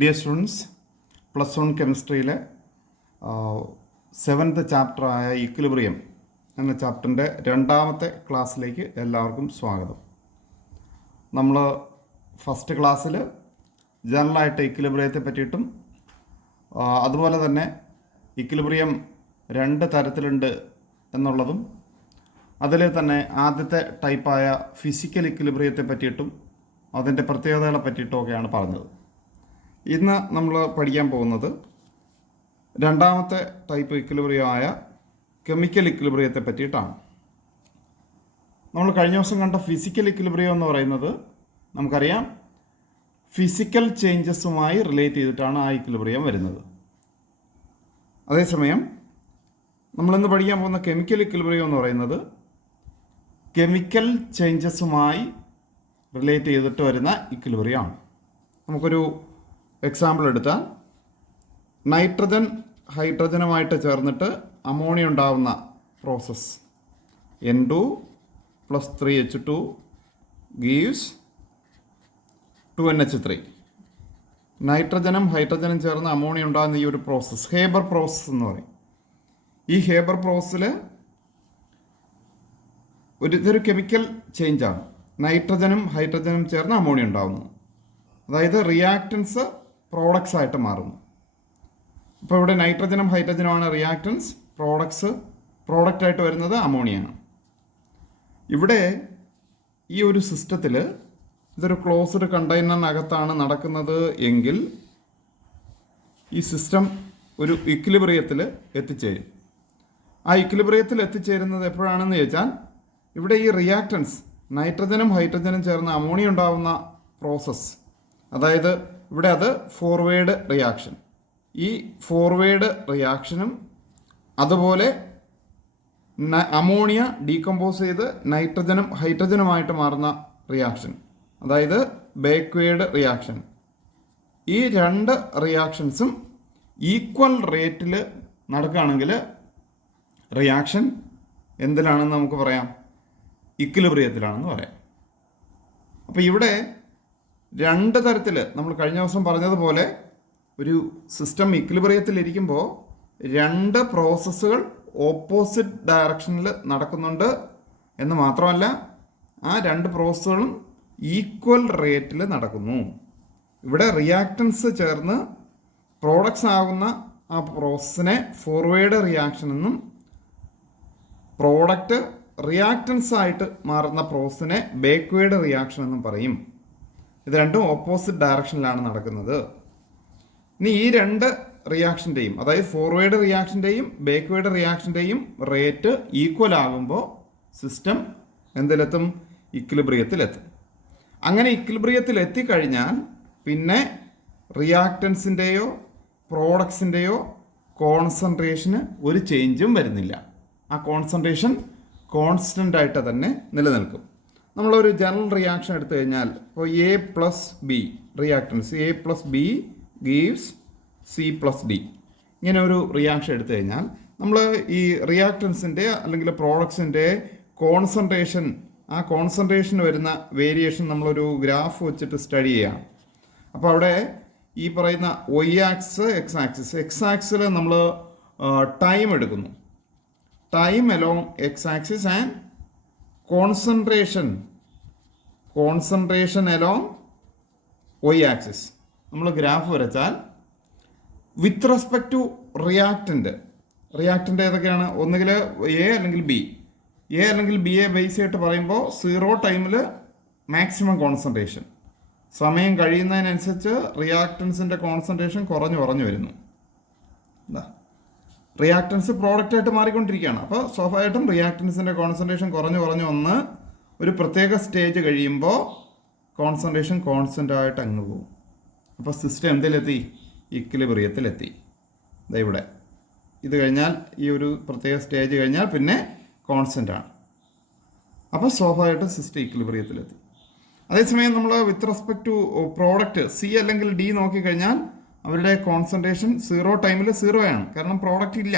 Dear students, +1 കെമിസ്ട്രിയിലെ 7th ചാപ്റ്ററായ equilibrium എന്ന ചാപ്റ്ററിൻ്റെ 2ാമത്തെ ക്ലാസ്സിലേക്ക് എല്ലാവർക്കും സ്വാഗതം. നമ്മൾ ഫസ്റ്റ് ക്ലാസ്സിൽ ജനറലായിട്ട് ഇക്വിലിബ്രിയത്തെ പറ്റിയിട്ടും അതുപോലെ തന്നെ ഇക്വിലിബ്രിയം 2 തരത്തിലുണ്ട് എന്നുള്ളതും അതിൽ തന്നെ ആദ്യത്തെ ടൈപ്പായ ഫിസിക്കൽ ഇക്വിലിബ്രിയത്തെ പറ്റിയിട്ടും അതിൻ്റെ പ്രത്യേകതകളെ പറ്റിയിട്ടുമൊക്കെയാണ് പറഞ്ഞത്. ഇന്ന് നമ്മൾ പഠിക്കാൻ പോകുന്നത് 2ാമത്തെ ടൈപ്പ് ഇക്വിലിബ്രിയമായ കെമിക്കൽ ഇക്വിലിബ്രിയത്തെ പറ്റിയിട്ടാണ്. നമ്മൾ കഴിഞ്ഞ ദിവസം കണ്ട ഫിസിക്കൽ ഇക്വിലിബ്രിയം എന്ന് പറയുന്നത് നമുക്കറിയാം, ഫിസിക്കൽ ചേഞ്ചസുമായി റിലേറ്റ് ചെയ്തിട്ടാണ് ആ ഇക്വിലിബ്രിയം വരുന്നത്. അതേസമയം നമ്മളിന്ന് പഠിക്കാൻ പോകുന്ന കെമിക്കൽ ഇക്വിലിബ്രിയം എന്ന് പറയുന്നത് കെമിക്കൽ ചേഞ്ചസുമായി റിലേറ്റ് ചെയ്തിട്ട് വരുന്ന ഇക്വിലിബ്രിയമാണ്. നമുക്കൊരു എക്സാമ്പിൾ എടുത്താൽ, നൈട്രജൻ ഹൈഡ്രജനുമായിട്ട് ചേർന്നിട്ട് അമോണിയ ഉണ്ടാവുന്ന process N2 + 3H2 gives 2NH3. നൈട്രജനും ഹൈഡ്രജനും ചേർന്ന് അമോണിയ ഉണ്ടാകുന്ന ഈ ഒരു പ്രോസസ്സ് ഹേബർ പ്രോസസ്സ് എന്ന് പറയും. ഈ ഹേബർ പ്രോസസ്സിൽ ഇതൊരു കെമിക്കൽ ചേഞ്ചാണ്. നൈട്രജനും ഹൈഡ്രജനും ചേർന്ന് അമോണിയ ഉണ്ടാകുന്നു. അതായത് റിയാക്റ്റൻസ് പ്രോഡക്ട്സ് ആയിട്ട് മാറുന്നു. ഇപ്പോൾ ഇവിടെ നൈട്രജനും ഹൈഡ്രജനുമാണ് റിയാക്റ്റൻസ്, പ്രോഡക്റ്റായിട്ട് വരുന്നത് അമോണിയാണ്. ഇവിടെ ഈ ഒരു സിസ്റ്റത്തിൽ ഇതൊരു ക്ലോസ്ഡ് കണ്ടെയ്നറിനകത്താണ് നടക്കുന്നത് എങ്കിൽ ഈ സിസ്റ്റം ഒരു ഇക്വിലിബ്രിയത്തിൽ എത്തിച്ചേരും. ആ ഇക്വിലിബ്രിയത്തിൽ എത്തിച്ചേരുന്നത് എപ്പോഴാണെന്ന് ചോദിച്ചാൽ, ഇവിടെ ഈ റിയാക്റ്റൻസ് നൈട്രജനും ഹൈഡ്രജനും ചേർന്ന് അമോണിയ ഉണ്ടാവുന്ന പ്രോസസ്സ്, അതായത് ഇവിടെ അത് ഫോർവേഡ് റിയാക്ഷൻ, ഈ ഫോർവേഡ് റിയാക്ഷനും അതുപോലെ അമോണിയ ഡീകമ്പോസ് ചെയ്ത് നൈട്രജനും ഹൈഡ്രജനുമായിട്ട് മാറുന്ന റിയാക്ഷൻ, അതായത് ബാക്ക്വേഡ് റിയാക്ഷൻ, ഈ 2 റിയാക്ഷൻസും ഈക്വൽ റേറ്റിൽ നടക്കുകയാണെങ്കിൽ റിയാക്ഷൻ എന്തിലാണെന്ന് നമുക്ക് പറയാം, ഇക്വിലിബ്രിയത്തിലാണെന്ന് പറയാം. അപ്പോൾ ഇവിടെ 2 തരത്തിൽ നമ്മൾ കഴിഞ്ഞ ദിവസം പറഞ്ഞതുപോലെ ഒരു സിസ്റ്റം ഇക്വിലിബ്രിയത്തിലിരിക്കുമ്പോൾ 2 പ്രോസസ്സുകൾ ഓപ്പോസിറ്റ് ഡയറക്ഷനിൽ നടക്കുന്നുണ്ട് എന്ന് മാത്രമല്ല, ആ 2 പ്രോസസ്സുകളും ഈക്വൽ റേറ്റിൽ നടക്കുന്നു. ഇവിടെ റിയാക്റ്റൻസ് ചേർന്ന് പ്രോഡക്ട്സ് ആകുന്ന ആ പ്രോസസ്സിനെ ഫോർവേഡ് റിയാക്ഷൻ എന്നും, പ്രോഡക്റ്റ് റിയാക്റ്റൻസ് ആയിട്ട് മാറുന്ന പ്രോസസ്സിനെ ബാക്ക്വേഡ് റിയാക്ഷൻ എന്നും പറയും. ഇത് രണ്ടും ഓപ്പോസിറ്റ് ഡയറക്ഷനിലാണ് നടക്കുന്നത്. ഇനി ഈ 2 റിയാക്ഷൻ്റെയും, അതായത് ഫോർവേഡ് റിയാക്ഷൻ്റെയും ബാക്ക്വേഡ് റിയാക്ഷൻ്റെയും റേറ്റ് ഈക്വൽ ആകുമ്പോൾ സിസ്റ്റം എന്തിലെത്തും, ഇക്വിലിബ്രിയത്തിലെത്തും. അങ്ങനെ ഇക്വിലിബ്രിയത്തിൽ എത്തിക്കഴിഞ്ഞാൽ പിന്നെ റിയാക്റ്റൻസിൻ്റെയോ പ്രോഡക്ട്സിൻ്റെയോ കോൺസെൻട്രേഷന് ഒരു ചേഞ്ചും വരുന്നില്ല. ആ കോൺസെൻട്രേഷൻ കോൺസ്റ്റൻ്റ് ആയിട്ട് തന്നെ നിലനിൽക്കും. നമ്മളൊരു ജനറൽ റിയാക്ഷൻ എടുത്തു കഴിഞ്ഞാൽ, ഇപ്പോൾ A+B reactance, A+B gives C+D, ഇങ്ങനെ ഒരു റിയാക്ഷൻ എടുത്തു കഴിഞ്ഞാൽ നമ്മൾ ഈ റിയാക്റ്റൻസിൻ്റെ അല്ലെങ്കിൽ പ്രോഡക്ട്സിൻ്റെ കോൺസെൻട്രേഷൻ, ആ കോൺസെൻട്രേഷൻ വരുന്ന വേരിയേഷൻ നമ്മളൊരു ഗ്രാഫ് വെച്ചിട്ട് സ്റ്റഡി ചെയ്യാം. അപ്പോൾ അവിടെ ഈ പറയുന്ന Y ആക്സിസ്, X ആക്സിൽ നമ്മൾ ടൈം എടുക്കുന്നു, time along X axis and concentration along Y axis. നമ്മൾ ഗ്രാഫ് വരച്ചാൽ വിത്ത് റെസ്പെക്ട് ടു റിയാക്റ്റൻ്റ് ഏതൊക്കെയാണ്, ഒന്നുകിൽ A അല്ലെങ്കിൽ B. A അല്ലെങ്കിൽ B യെ ബേസ് ആയിട്ട് പറയുമ്പോൾ 0 ടൈമിൽ മാക്സിമം കോൺസെൻട്രേഷൻ, സമയം കഴിയുന്നതിനനുസരിച്ച് റിയാക്റ്റൻസിൻ്റെ കോൺസെൻട്രേഷൻ കുറഞ്ഞു വരുന്നു. റിയാക്റ്റൻസ് പ്രോഡക്റ്റായിട്ട് മാറിക്കൊണ്ടിരിക്കുകയാണ്. അപ്പോൾ സ്വാഭാവികമായിട്ടും റിയാക്റ്റൻസിൻ്റെ കോൺസെൻട്രേഷൻ കുറഞ്ഞു വന്ന് ഒരു പ്രത്യേക സ്റ്റേജ് കഴിയുമ്പോൾ കോൺസെൻട്രേഷൻ കോൺസ്റ്റൻ്റ് ആയിട്ട് അങ്ങ് പോകും. അപ്പോൾ സിസ്റ്റം എന്തിലെത്തി, ഇക്വിലിബ്രിയത്തിലെത്തി. ഇവിടെ ഇത് കഴിഞ്ഞാൽ ഈ ഒരു പ്രത്യേക സ്റ്റേജ് കഴിഞ്ഞാൽ പിന്നെ കോൺസ്റ്റൻ്റ് ആണ്. അപ്പോൾ സ്വാഭാവികമായിട്ടും സിസ്റ്റം ഇക്വിലിബ്രിയത്തിലെത്തി. അതേസമയം നമ്മൾ with respect to product C അല്ലെങ്കിൽ D നോക്കിക്കഴിഞ്ഞാൽ അവരുടെ കോൺസെൻട്രേഷൻ 0 ടൈമിൽ 0 ആണ്. കാരണം പ്രോഡക്റ്റ് ഇല്ല,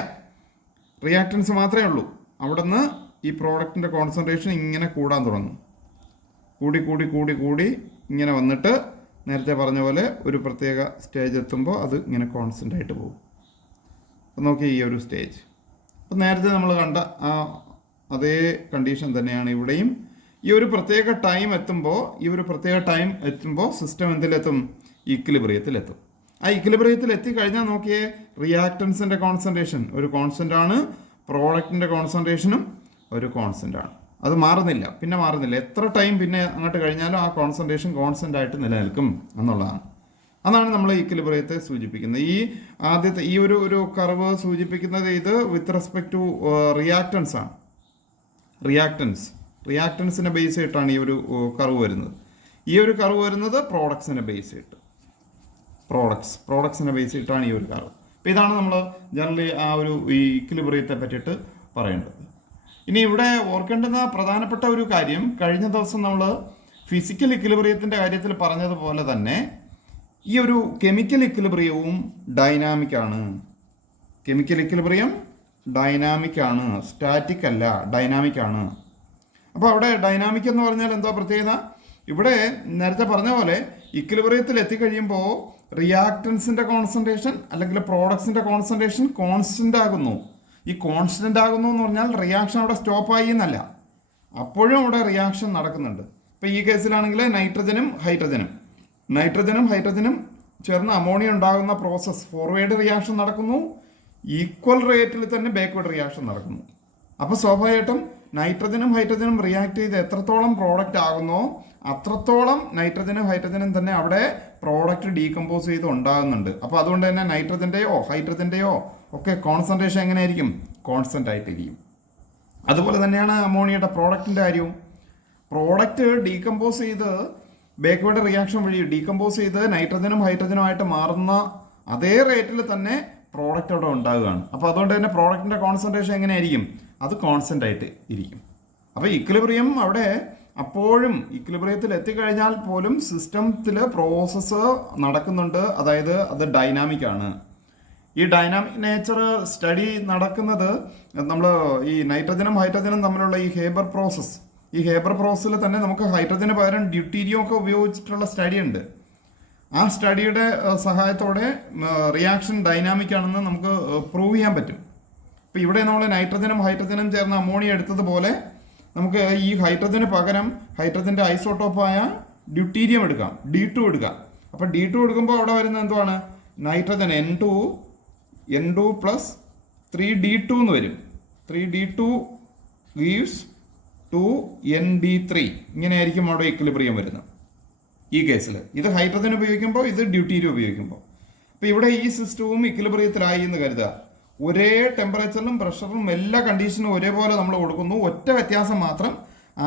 റിയാക്റ്റൻസ് മാത്രമേ ഉള്ളൂ. അവിടെ നിന്ന് ഈ പ്രോഡക്റ്റിൻ്റെ കോൺസെൻട്രേഷൻ ഇങ്ങനെ കൂടാൻ തുടങ്ങും. കൂടി ഇങ്ങനെ വന്നിട്ട് നേരത്തെ പറഞ്ഞ പോലെ ഒരു പ്രത്യേക സ്റ്റേജ് എത്തുമ്പോൾ അത് ഇങ്ങനെ കോൺസ്റ്റൻ്റ് ആയിട്ട് പോകും. അപ്പോൾ നോക്കി ഈ ഒരു സ്റ്റേജ്, അപ്പോൾ നേരത്തെ നമ്മൾ കണ്ട ആ അതേ കണ്ടീഷൻ തന്നെയാണ് ഇവിടെയും. ഈ ഒരു പ്രത്യേക ടൈം എത്തുമ്പോൾ സിസ്റ്റം എന്തിലെത്തും? ഈക്വിലിബ്രിയത്തിലെത്തും. ആ ഈക്വിലിബ്രിയത്തിൽ എത്തിക്കഴിഞ്ഞാൽ നോക്കിയേ, റിയാക്റ്റൻസിൻ്റെ കോൺസെൻട്രേഷൻ ഒരു കോൺസ്റ്റൻ്റ് ആണ്, പ്രോഡക്റ്റിൻ്റെ കോൺസെൻട്രേഷനും ഒരു കോൺസ്റ്റൻ്റ് ആണ്. അത് മാറുന്നില്ല, പിന്നെ മാറുന്നില്ല. എത്ര ടൈം പിന്നെ അങ്ങോട്ട് കഴിഞ്ഞാലും ആ കോൺസെൻട്രേഷൻ കോൺസ്റ്റൻ്റ് ആയിട്ട് നിലനിൽക്കും എന്നുള്ളതാണ്. അതാണ് നമ്മൾ ഈക്വിലിബ്രിയത്തെ സൂചിപ്പിക്കുന്നത്. ഈ ആദ്യത്തെ ഈ ഒരു കർവ് സൂചിപ്പിക്കുന്നത് ഇത് വിത്ത് റെസ്പെക്ട് ടു റിയാക്റ്റൻസ് ആണ്. റിയാക്റ്റൻസിനെ ബേസ് ചെയ്തിട്ടാണ് ഈ ഒരു കർവ് വരുന്നത്. ഈ ഒരു കർവ് വരുന്നത് പ്രോഡക്ട്സിനെ ബേസ് ചെയ്തിട്ട്, പ്രോഡക്ട്സിനെ ബേസ് ചെയ്തിട്ടാണ് ഈ ഒരു കർവ്. അപ്പോൾ ഇതാണ് നമ്മൾ ജനറലി ആ ഒരു ഈ ഈക്വിലിബ്രിയത്തെ പറ്റിയിട്ട് പറയേണ്ടത്. ഇനി ഇവിടെ ഓർക്കേണ്ടുന്ന പ്രധാനപ്പെട്ട ഒരു കാര്യം, കഴിഞ്ഞ ദിവസം നമ്മൾ ഫിസിക്കൽ ഇക്വിലിബ്രിയത്തിൻ്റെ കാര്യത്തിൽ പറഞ്ഞതുപോലെ തന്നെ ഈ ഒരു കെമിക്കൽ ഇക്വിലിബ്രിയവും ഡൈനാമിക് ആണ്. കെമിക്കൽ ഇക്വിലിബ്രിയം ഡൈനാമിക് ആണ്, സ്റ്റാറ്റിക് അല്ല, ഡൈനാമിക് ആണ്. അപ്പോൾ അവിടെ ഡൈനാമിക് എന്ന് പറഞ്ഞാൽ എന്താ പ്രത്യേകത? ഇവിടെ നേരത്തെ പറഞ്ഞ പോലെ ഇക്വിലിബ്രിയത്തിൽ എത്തിക്കഴിയുമ്പോൾ റിയാക്റ്റൻസിൻ്റെ കോൺസെൻട്രേഷൻ അല്ലെങ്കിൽ പ്രോഡക്ട്സിൻ്റെ കോൺസെൻട്രേഷൻ കോൺസ്റ്റൻ്റ് ആകുന്നു. ഈ കോൺസ്റ്റൻ്റ് ആകുന്നു എന്ന് പറഞ്ഞാൽ റിയാക്ഷൻ അവിടെ സ്റ്റോപ്പായി എന്നല്ല, അപ്പോഴും അവിടെ റിയാക്ഷൻ നടക്കുന്നുണ്ട്. ഇപ്പോൾ ഈ കേസിലാണെങ്കിൽ നൈട്രജനും ഹൈഡ്രജനും ചേർന്ന് അമോണിയ ഉണ്ടാകുന്ന പ്രോസസ്സ് ഫോർവേഡ് റിയാക്ഷൻ നടക്കുന്നു, ഈക്വൽ റേറ്റിൽ തന്നെ ബാക്ക്വേർഡ് റിയാക്ഷൻ നടക്കുന്നു. അപ്പോൾ സ്വാഭാവികമായിട്ടും നൈട്രജനും ഹൈഡ്രജനും റിയാക്ട് ചെയ്ത് എത്രത്തോളം പ്രോഡക്റ്റ് ആകുന്നോ അത്രത്തോളം ഹൈഡ്രജനും തന്നെ അവിടെ പ്രോഡക്റ്റ് ഡീകമ്പോസ് ചെയ്ത് ഉണ്ടാകുന്നുണ്ട്. അപ്പോൾ അതുകൊണ്ട് തന്നെ നൈട്രജൻ്റെയോ ഹൈഡ്രജൻ്റെയോ ഒക്കെ കോൺസെൻട്രേഷൻ എങ്ങനെയായിരിക്കും? കോൺസ്റ്റൻ്റ് ആയിട്ടിരിക്കും. അതുപോലെ തന്നെയാണ് അമോണിയയുടെ പ്രോഡക്റ്റിൻ്റെ കാര്യവും. പ്രോഡക്റ്റ് ഡീകമ്പോസ് ചെയ്ത് ബാക്ക്വേർഡ് റിയാക്ഷൻ വഴി ഡീകമ്പോസ് ചെയ്ത് നൈട്രജനും ഹൈഡ്രജനുമായിട്ട് മാറുന്ന അതേ റേറ്റിൽ തന്നെ പ്രോഡക്റ്റ് അവിടെ ഉണ്ടാകുകയാണ്. അപ്പോൾ അതുകൊണ്ട് തന്നെ പ്രോഡക്റ്റിൻ്റെ കോൺസെൻട്രേഷൻ എങ്ങനെയായിരിക്കും? അത് കോൺസ്റ്റൻ്റ് ആയിട്ട് ഇരിക്കും. അപ്പോൾ ഇക്വിലിബ്രിയം അവിടെ അപ്പോഴും ഇക്വിലിബ്രിയത്തിൽ എത്തിക്കഴിഞ്ഞാൽ പോലും സിസ്റ്റത്തിൽ പ്രോസസ്സ് നടക്കുന്നുണ്ട്, അതായത് അത് ഡൈനാമിക് ആണ്. ഈ ഡൈനാമിക് നേച്ചർ സ്റ്റഡി നടക്കുന്നത് നമ്മൾ ഈ നൈട്രജനും ഹൈഡ്രജനും തമ്മിലുള്ള ഈ ഹേബർ പ്രോസസ്സിൽ തന്നെ നമുക്ക് ഹൈഡ്രജന് പകരം ഡ്യൂട്ടീരിയം ഒക്കെ ഉപയോഗിച്ചിട്ടുള്ള സ്റ്റഡി ഉണ്ട്. ആ സ്റ്റഡിയുടെ സഹായത്തോടെ റിയാക്ഷൻ ഡൈനാമിക് ആണെന്ന് നമുക്ക് പ്രൂവ് ചെയ്യാൻ പറ്റും. ഇപ്പോൾ ഇവിടെ നമ്മൾ നൈട്രജനും ഹൈഡ്രജനും ചേർന്ന് അമോണിയ എടുത്തതുപോലെ നമുക്ക് ഈ ഹൈഡ്രജന് പകരം ഹൈഡ്രജൻ്റെ ഐസോട്ടോപ്പായ ഡ്യൂട്ടീരിയം എടുക്കാം, D2 എടുക്കാം. അപ്പോൾ D2 എടുക്കുമ്പോൾ അവിടെ വരുന്നത് എന്തുവാണ്? നൈട്രജൻ N2 പ്ലസ് 3D2 എന്ന് വരും. 3D2 gives 2ND3. ഇങ്ങനെയായിരിക്കും അവിടെ ഇക്വിലിബ്രിയം വരുന്നത്. ഈ കേസിൽ ഇത് ഹൈഡ്രജൻ ഉപയോഗിക്കുമ്പോൾ, ഇത് ഡ്യൂട്ടീരിയം ഉപയോഗിക്കുമ്പോൾ. അപ്പോൾ ഇവിടെ ഈ സിസ്റ്റവും ഇക്വിലിബ്രിയത്തിലായി എന്ന് കരുതുക. ഒരേ ടെമ്പറേച്ചറിലും പ്രഷറിലും എല്ലാ കണ്ടീഷനും ഒരേപോലെ നമ്മൾ കൊടുക്കുന്നു. ഒറ്റ വ്യത്യാസം മാത്രം,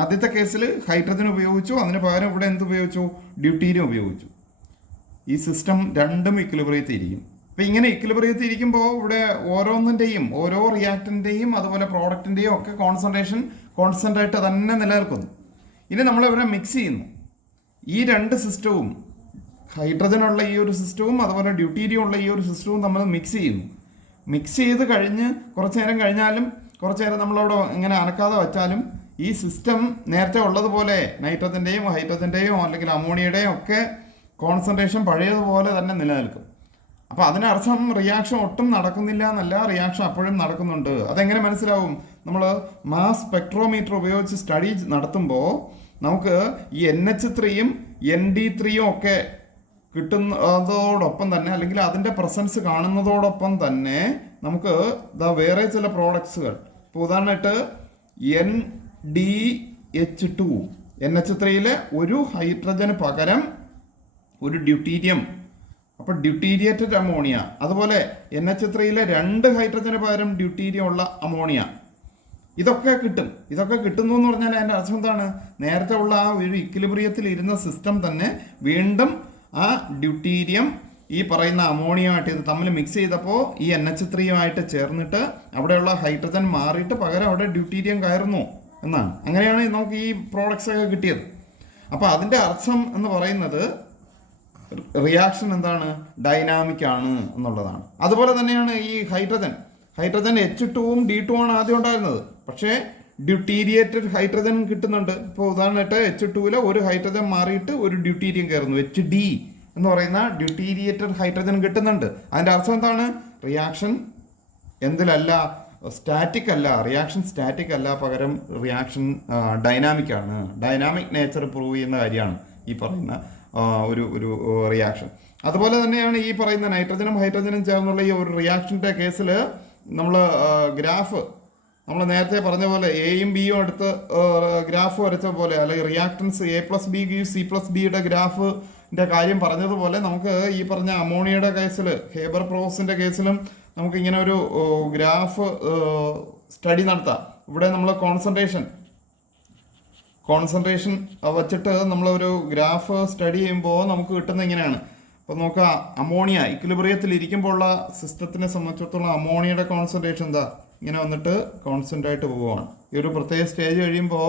ആദ്യത്തെ കേസിൽ ഹൈഡ്രജൻ ഉപയോഗിച്ചു, അതിന് പകരം ഇവിടെ എന്ത് ഉപയോഗിച്ചു? ഡ്യൂട്ടീരിയം ഉപയോഗിച്ചു. ഈ സിസ്റ്റം രണ്ടും ഇക്വിലിബ്രിയത്തിൽ ഇരിക്കും. അപ്പോൾ ഇങ്ങനെ ഇക്വിലിബ്രിയത്തിൽ ഇരിക്കുമ്പോൾ ഇവിടെ ഓരോന്നിൻ്റെയും ഓരോ റിയാക്ടൻ്റെയും അതുപോലെ പ്രോഡക്റ്റിൻ്റെയും ഒക്കെ കോൺസെൻട്രേഷൻ കോൺസ്റ്റൻ്റ് ആയിട്ട് തന്നെ നിലനിൽക്കുന്നു. ഇനി നമ്മളിവിടെ മിക്സ് ചെയ്യുന്നു. ഈ രണ്ട് സിസ്റ്റവും, ഹൈഡ്രജനുള്ള ഈ ഒരു സിസ്റ്റവും അതുപോലെ ഡ്യൂട്ടീരിയം ഉള്ള ഈ ഒരു സിസ്റ്റവും നമ്മൾ മിക്സ് ചെയ്യുന്നു. മിക്സ് ചെയ്ത് കഴിഞ്ഞ് കുറച്ച് നേരം കഴിഞ്ഞാലും, കുറച്ച് നേരം നമ്മളവിടെ ഇങ്ങനെ അനക്കാതെ വെച്ചാലും ഈ സിസ്റ്റം നേരത്തെ ഉള്ളതുപോലെ നൈട്രജൻ്റെയും ഹൈഡ്രജൻ്റെയും അല്ലെങ്കിൽ അമോണിയയുടെയും ഒക്കെ കോൺസെൻട്രേഷൻ പഴയതുപോലെ തന്നെ നിലനിൽക്കും. അപ്പോൾ അതിനർത്ഥം റിയാക്ഷൻ ഒട്ടും നടക്കുന്നില്ല എന്നല്ല, റിയാക്ഷൻ അപ്പോഴും നടക്കുന്നുണ്ട്. അതെങ്ങനെ മനസ്സിലാവും? നമ്മൾ മാസ് സ്പെക്ട്രോമീറ്റർ ഉപയോഗിച്ച് സ്റ്റഡി നടത്തുമ്പോൾ നമുക്ക് ഈ NH3യും ND3യും ഒക്കെ കിട്ടുന്നതോടൊപ്പം തന്നെ, അല്ലെങ്കിൽ അതിൻ്റെ പ്രസൻസ് കാണുന്നതോടൊപ്പം തന്നെ നമുക്ക് വേറെ ചില പ്രോഡക്ട്സുകൾ, ഇപ്പോൾ ഉദാഹരണമായിട്ട് NDH2, NH3യിലെ ഒരു ഹൈഡ്രജന് പകരം ഒരു ഡ്യൂട്ടീരിയം, അപ്പോൾ ഡ്യൂട്ടീരിയേറ്റഡ് അമോണിയ. അതുപോലെ NH3യിലെ 2 ഹൈഡ്രജന് പകരം ഡ്യൂട്ടീരിയം ഉള്ള അമോണിയ. ഇതൊക്കെ കിട്ടും. ഇതൊക്കെ കിട്ടുന്നു എന്ന് പറഞ്ഞാൽ അതിൻ്റെ അർത്ഥം എന്താണ്? നേരത്തെ ഉള്ള ആ ഒരു ഇക്വിലിബ്രിയത്തിൽ ഇരുന്ന സിസ്റ്റം തന്നെ വീണ്ടും ആ ഡ്യൂട്ടീരിയം ഈ പറയുന്ന അമോണിയമായിട്ട് ഇത് തമ്മിൽ മിക്സ് ചെയ്തപ്പോൾ ഈ NH3യുമായിട്ട് ചേർന്നിട്ട് അവിടെയുള്ള ഹൈഡ്രജൻ മാറിയിട്ട് പകരം അവിടെ ഡ്യൂട്ടീരിയം കയറുന്നു എന്നാണ്. അങ്ങനെയാണ് നമുക്ക് ഈ പ്രോഡക്ട്സ് ഒക്കെ കിട്ടിയത്. അപ്പോൾ അതിൻ്റെ അർത്ഥം എന്ന് പറയുന്നത് റിയാക്ഷൻ എന്താണ്? ഡൈനാമിക് ആണ് എന്നുള്ളതാണ്. അതുപോലെ തന്നെയാണ് ഈ ഹൈഡ്രജൻ H2വും D2 ആണ് ആദ്യം ഉണ്ടായിരുന്നത്. പക്ഷേ ഡ്യൂട്ടീരിയേറ്റഡ് ഹൈഡ്രജൻ കിട്ടുന്നുണ്ട്. ഇപ്പോൾ ഉദാഹരണമായിട്ട് H2ലെ ഒരു ഹൈഡ്രജൻ മാറിയിട്ട് ഒരു ഡ്യൂട്ടീരിയം കയറുന്നു, HD എന്ന് പറയുന്ന ഡ്യൂട്ടീരിയേറ്റഡ് ഹൈഡ്രജൻ കിട്ടുന്നുണ്ട്. അതിൻ്റെ അർത്ഥം എന്താണ്? റിയാക്ഷൻ എന്തിലല്ല, സ്റ്റാറ്റിക് അല്ല, റിയാക്ഷൻ സ്റ്റാറ്റിക് അല്ല, പകരം റിയാക്ഷൻ ഡൈനാമിക് ആണ്. ഡൈനാമിക് നേച്ചർ പ്രൂവ് ചെയ്യുന്ന കാര്യമാണ് ഈ പറയുന്ന ഒരു റിയാക്ഷൻ. അതുപോലെ തന്നെയാണ് ഈ പറയുന്ന നൈട്രജനും ഹൈഡ്രജനും ചേർന്നുള്ള ഈ ഒരു റിയാക്ഷൻ്റെ കേസിൽ നമ്മൾ ഗ്രാഫ് നമ്മൾ നേരത്തെ പറഞ്ഞ പോലെ എയും ബിയും എടുത്ത് ഗ്രാഫ് വരച്ച പോലെ, അല്ലെങ്കിൽ റിയാക്ടൻസ് A+B C+Bയുടെ ഗ്രാഫിൻ്റെ കാര്യം പറഞ്ഞതുപോലെ നമുക്ക് ഈ പറഞ്ഞ അമോണിയയുടെ കേസിൽ, ഹേബർ പ്രോസസിൻ്റെ കേസിലും നമുക്ക് ഇങ്ങനെ ഒരു ഗ്രാഫ് സ്റ്റഡി നടത്താം. ഇവിടെ നമ്മൾ കോൺസെൻട്രേഷൻ വച്ചിട്ട് നമ്മളൊരു ഗ്രാഫ് സ്റ്റഡി ചെയ്യുമ്പോൾ നമുക്ക് കിട്ടുന്ന ഇങ്ങനെയാണ്. അപ്പോൾ നോക്കുക, അമോണിയ ഇക്വിലിബ്രിയത്തിൽ ഇരിക്കുമ്പോഴുള്ള സിസ്റ്റത്തിനെ സംബന്ധിച്ചിടത്തോളം അമോണിയയുടെ കോൺസെൻട്രേഷൻ എന്താ ഇങ്ങനെ വന്നിട്ട് കോൺസ്റ്റൻ്റ് ആയിട്ട് പോവുകയാണ്. ഈ ഒരു പ്രത്യേക സ്റ്റേജ് കഴിയുമ്പോൾ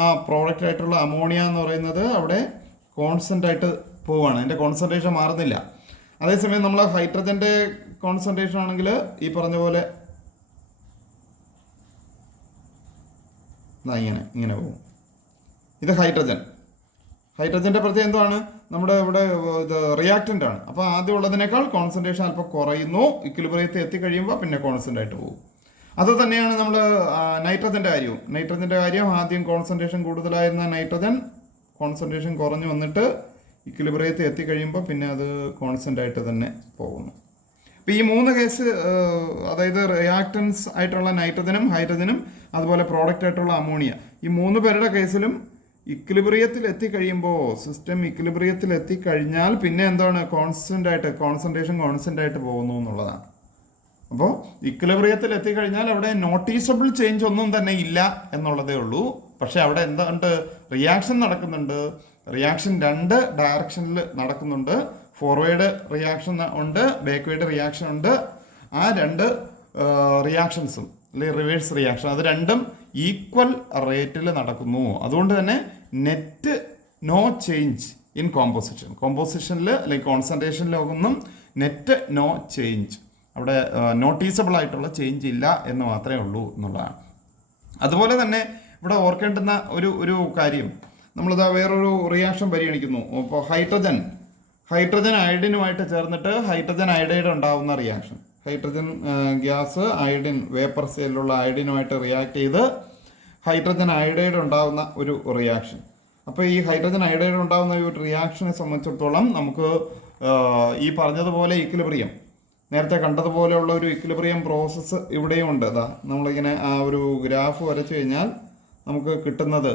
ആ പ്രോഡക്റ്റ് ആയിട്ടുള്ള അമോണിയ എന്ന് പറയുന്നത് അവിടെ കോൺസ്റ്റൻ്റ് ആയിട്ട് പോവുകയാണ്, അതിൻ്റെ കോൺസെൻട്രേഷൻ മാറുന്നില്ല. അതേസമയം നമ്മൾ ഹൈഡ്രജൻ്റെ കോൺസെൻട്രേഷൻ ആണെങ്കിൽ ഈ പറഞ്ഞ പോലെ ഇങ്ങനെ പോകും. ഇത് ഹൈഡ്രജൻ്റെ പ്രത്യേകം എന്താണ്? നമ്മുടെ ഇവിടെ ഇത് റിയാക്റ്റൻ്റ് ആണ്. അപ്പോൾ ആദ്യം ഉള്ളതിനേക്കാൾ കോൺസെൻട്രേഷൻ അല്പം കുറയുന്നു, ഇക്വിലിബ്രിയത്തിൽ എത്തിക്കഴിയുമ്പോൾ പിന്നെ കോൺസ്റ്റൻ്റ് ആയിട്ട് പോകും. അത് തന്നെയാണ് നമ്മൾ നൈട്രജൻ്റെ കാര്യം ആദ്യം കോൺസെൻട്രേഷൻ കൂടുതലായിരുന്ന നൈട്രജൻ കോൺസെൻട്രേഷൻ കുറഞ്ഞു വന്നിട്ട് ഇക്വിലിബ്രിയത്തിൽ എത്തിക്കഴിയുമ്പോൾ പിന്നെ അത് കോൺസ്റ്റൻ്റ് ആയിട്ട് തന്നെ പോകുന്നു. അപ്പോൾ ഈ മൂന്ന് കേസ്, അതായത് റിയാക്റ്റൻസ് ആയിട്ടുള്ള നൈട്രജനും ഹൈഡ്രജനും അതുപോലെ പ്രോഡക്റ്റ് ആയിട്ടുള്ള അമോണിയ, ഈ മൂന്ന് പേരുടെ കേസിലും ഇക്വിലിബ്രിയത്തിൽ എത്തിക്കഴിയുമ്പോൾ, സിസ്റ്റം ഇക്വിലിബ്രിയത്തിൽ എത്തിക്കഴിഞ്ഞാൽ പിന്നെ എന്താണ് കോൺസെൻട്രേഷൻ കോൺസ്റ്റൻ്റ് ആയിട്ട് പോകുന്നു എന്നുള്ളതാണ്. അപ്പോൾ ഇക്വിലിബ്രിയത്തിൽ എത്തിക്കഴിഞ്ഞാൽ അവിടെ നോട്ടീസബിൾ ചേഞ്ച് ഒന്നും തന്നെ ഇല്ല എന്നുള്ളതേ ഉള്ളൂ. പക്ഷെ അവിടെ എന്തുണ്ട്? റിയാക്ഷൻ നടക്കുന്നുണ്ട്. റിയാക്ഷൻ 2 ഡയറക്ഷനിൽ നടക്കുന്നുണ്ട്. ഫോർവേഡ് റിയാക്ഷൻ ഉണ്ട്, ബാക്ക്വേഡ് റിയാക്ഷൻ ഉണ്ട്. ആ 2 റിയാക്ഷൻസും അല്ലെങ്കിൽ റിവേഴ്സ് റിയാക്ഷൻ, അത് രണ്ടും ഈക്വൽ റേറ്റിൽ നടക്കുന്നു. അതുകൊണ്ട് തന്നെ നെറ്റ് നോ ചേഞ്ച് ഇൻ കോമ്പോസിഷനിൽ അല്ലെങ്കിൽ കോൺസെൻട്രേഷനിലൊന്നും നെറ്റ് നോ ചേഞ്ച്, അവിടെ നോട്ടീസബിൾ ആയിട്ടുള്ള ചേഞ്ച് ഇല്ല എന്ന് മാത്രമേ ഉള്ളൂ എന്നുള്ളതാണ്. അതുപോലെ തന്നെ ഇവിടെ ഓർക്കേണ്ടുന്ന ഒരു കാര്യം, നമ്മളിതാ വേറൊരു റിയാക്ഷൻ പരിഗണിക്കുന്നു. അപ്പോൾ ഹൈഡ്രജൻ അയഡിനുമായിട്ട് ചേർന്നിട്ട് ഹൈഡ്രജൻ അയഡൈഡ് ഉണ്ടാവുന്ന reaction, hydrogen gas iodine vapour സ്റ്റേജിലുള്ള അയഡിനുമായിട്ട് റിയാക്ട് ചെയ്ത് ഹൈഡ്രജൻ അയഡൈഡ് ഉണ്ടാകുന്ന ഒരു റിയാക്ഷൻ. അപ്പോൾ ഈ ഹൈഡ്രജൻ അയഡൈഡ് ഉണ്ടാകുന്ന ഒരു റിയാക്ഷനെ സംബന്ധിച്ചിടത്തോളം നമുക്ക് ഈ പറഞ്ഞതുപോലെ ഇക്വിലിബ്രിയം, നേരത്തെ കണ്ടതുപോലെയുള്ള ഒരു ഇക്വിലിബ്രിയം പ്രോസസ്സ് ഇവിടെയും ഉണ്ട്. അതാ നമ്മളിങ്ങനെ ആ ഒരു ഗ്രാഫ് വരച്ചു കഴിഞ്ഞാൽ നമുക്ക് കിട്ടുന്നത്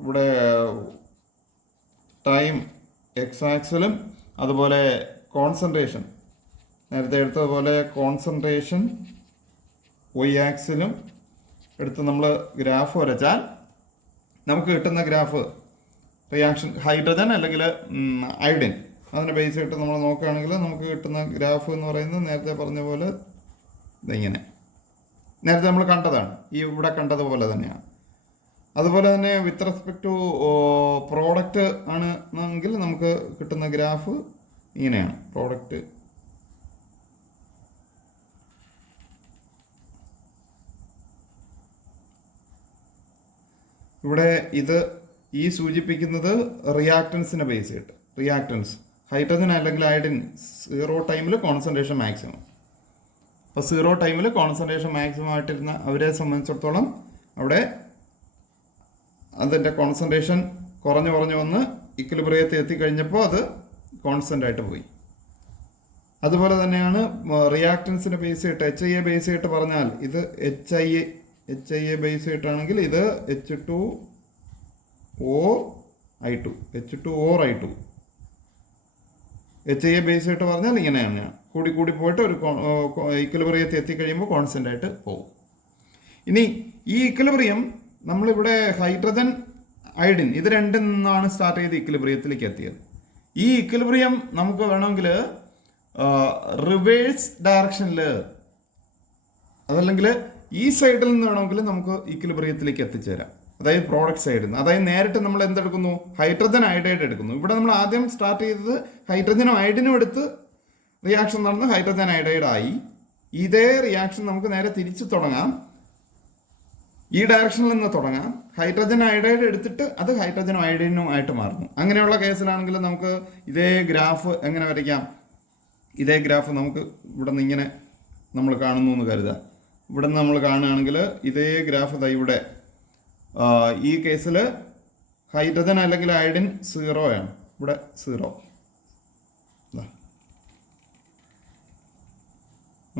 ഇവിടെ ടൈം എക്സ് ആക്സിലും അതുപോലെ കോൺസെൻട്രേഷൻ നേരത്തെ എടുത്തതുപോലെ കോൺസെൻട്രേഷൻ വൈ ആക്സിലും എടുത്ത് നമ്മൾ ഗ്രാഫ് വരച്ചാൽ നമുക്ക് കിട്ടുന്ന ഗ്രാഫ് റിയാക്ഷൻ ഹൈഡ്രജൻ അല്ലെങ്കിൽ അയഡിൻ അതിനെ ബേസ് ചെയ്തിട്ട് നമ്മൾ നോക്കുകയാണെങ്കിൽ നമുക്ക് കിട്ടുന്ന ഗ്രാഫ് എന്ന് പറയുന്നത് നേരത്തെ പറഞ്ഞ പോലെ ഇതിങ്ങനെ നേരത്തെ നമ്മൾ കണ്ടതാണ്, ഈ ഇവിടെ കണ്ടതുപോലെ തന്നെയാണ്. അതുപോലെ തന്നെ വിത്ത് റെസ്പെക്ട് ടു പ്രോഡക്റ്റ് ആണ് എങ്കിൽ നമുക്ക് കിട്ടുന്ന ഗ്രാഫ് ഇങ്ങനെയാണ്. പ്രോഡക്റ്റ് ഇവിടെ ഇത് ഈ സൂചിപ്പിക്കുന്നത് റിയാക്റ്റൻസിനെ ബേസ് ചെയ്തിട്ട്, റിയാക്റ്റൻസ് ഹൈഡ്രജൻ അല്ലെങ്കിൽ അയഡിൻ 0 ടൈമിൽ കോൺസെൻട്രേഷൻ മാക്സിമം. അപ്പോൾ 0 ടൈമിൽ കോൺസെൻട്രേഷൻ മാക്സിമം ആയിട്ടിരുന്ന അവരെ സംബന്ധിച്ചിടത്തോളം അവിടെ അതിൻ്റെ കോൺസെൻട്രേഷൻ കുറഞ്ഞു വന്ന് ഇക്വിലിബ്രിയത്തിൽ എത്തിക്കഴിഞ്ഞപ്പോൾ അത് കോൺസ്റ്റൻ്റ് ആയിട്ട് പോയി. അതുപോലെ തന്നെയാണ് റിയാക്റ്റൻസിനെ ബേസ് ചെയ്തിട്ട് HIA ബേസ് ചെയ്തിട്ട് പറഞ്ഞാൽ ഇത് HIA ബേസ് ചെയ്തിട്ടാണെങ്കിൽ ഇത് H2O I2 HIA ബേസ് ചെയ്തിട്ട് പറഞ്ഞാൽ ഇങ്ങനെയാണ് കൂടി പോയിട്ട് ഒരു ഇക്വിലിബ്രിയത്തിൽ എത്തിക്കഴിയുമ്പോൾ കോൺസ്റ്റൻ്റ് ആയിട്ട് പോകും. ഇനി ഈ ഇക്വിലിബ്രിയം നമ്മളിവിടെ ഹൈഡ്രജൻ അയഡിൻ ഇത് രണ്ടിൽ നിന്നാണ് സ്റ്റാർട്ട് ചെയ്ത് ഇക്വിലിബ്രിയത്തിലേക്ക് എത്തിയത്. ഈ ഇക്വിലിബ്രിയം നമുക്ക് വേണമെങ്കിൽ റിവേഴ്സ് ഡയറക്ഷനിൽ അതല്ലെങ്കിൽ ഈ സൈഡിൽ നിന്ന് വേണമെങ്കിൽ നമുക്ക് ഇക്വിലിബ്രിയത്തിലേക്ക് എത്തിച്ചേരാം. അതായത് പ്രോഡക്റ്റ് സൈഡിൽ നിന്ന്, അതായത് നേരിട്ട് നമ്മൾ എന്തെടുക്കുന്നു, ഹൈഡ്രജൻ അയഡൈഡ് എടുക്കുന്നു. ഇവിടെ നമ്മൾ ആദ്യം സ്റ്റാർട്ട് ചെയ്തത് ഹൈഡ്രജനും അയഡിനും എടുത്ത് റിയാക്ഷൻ നടന്ന് ഹൈഡ്രജൻ അയഡൈഡ് ആയി. ഇതേ റിയാക്ഷൻ നമുക്ക് നേരെ തിരിച്ചു തുടങ്ങാം. ഈ ഡയറക്ഷനിൽ നിന്ന് തുടങ്ങാം. ഹൈഡ്രജൻ അയഡൈഡ് എടുത്തിട്ട് അത് ഹൈഡ്രജൻ അയഡൈനും ആയിട്ട് മാറുന്നു. അങ്ങനെയുള്ള കേസിലാണെങ്കിൽ നമുക്ക് ഇതേ ഗ്രാഫ് എങ്ങനെ വരയ്ക്കാം? ഇതേ ഗ്രാഫ് നമുക്ക് ഇവിടെ നിന്ന് ഇങ്ങനെ നമ്മൾ കാണുന്നു എന്ന് കരുതുക. ഇവിടെ നിന്ന് നമ്മൾ കാണുകയാണെങ്കിൽ ഇതേ ഗ്രാഫ് ദാ ഇവിടെ ഈ കേസിൽ ഹൈഡ്രജൻ അല്ലെങ്കിൽ അയഡിൻ 0 ആണ്. ഇവിടെ 0.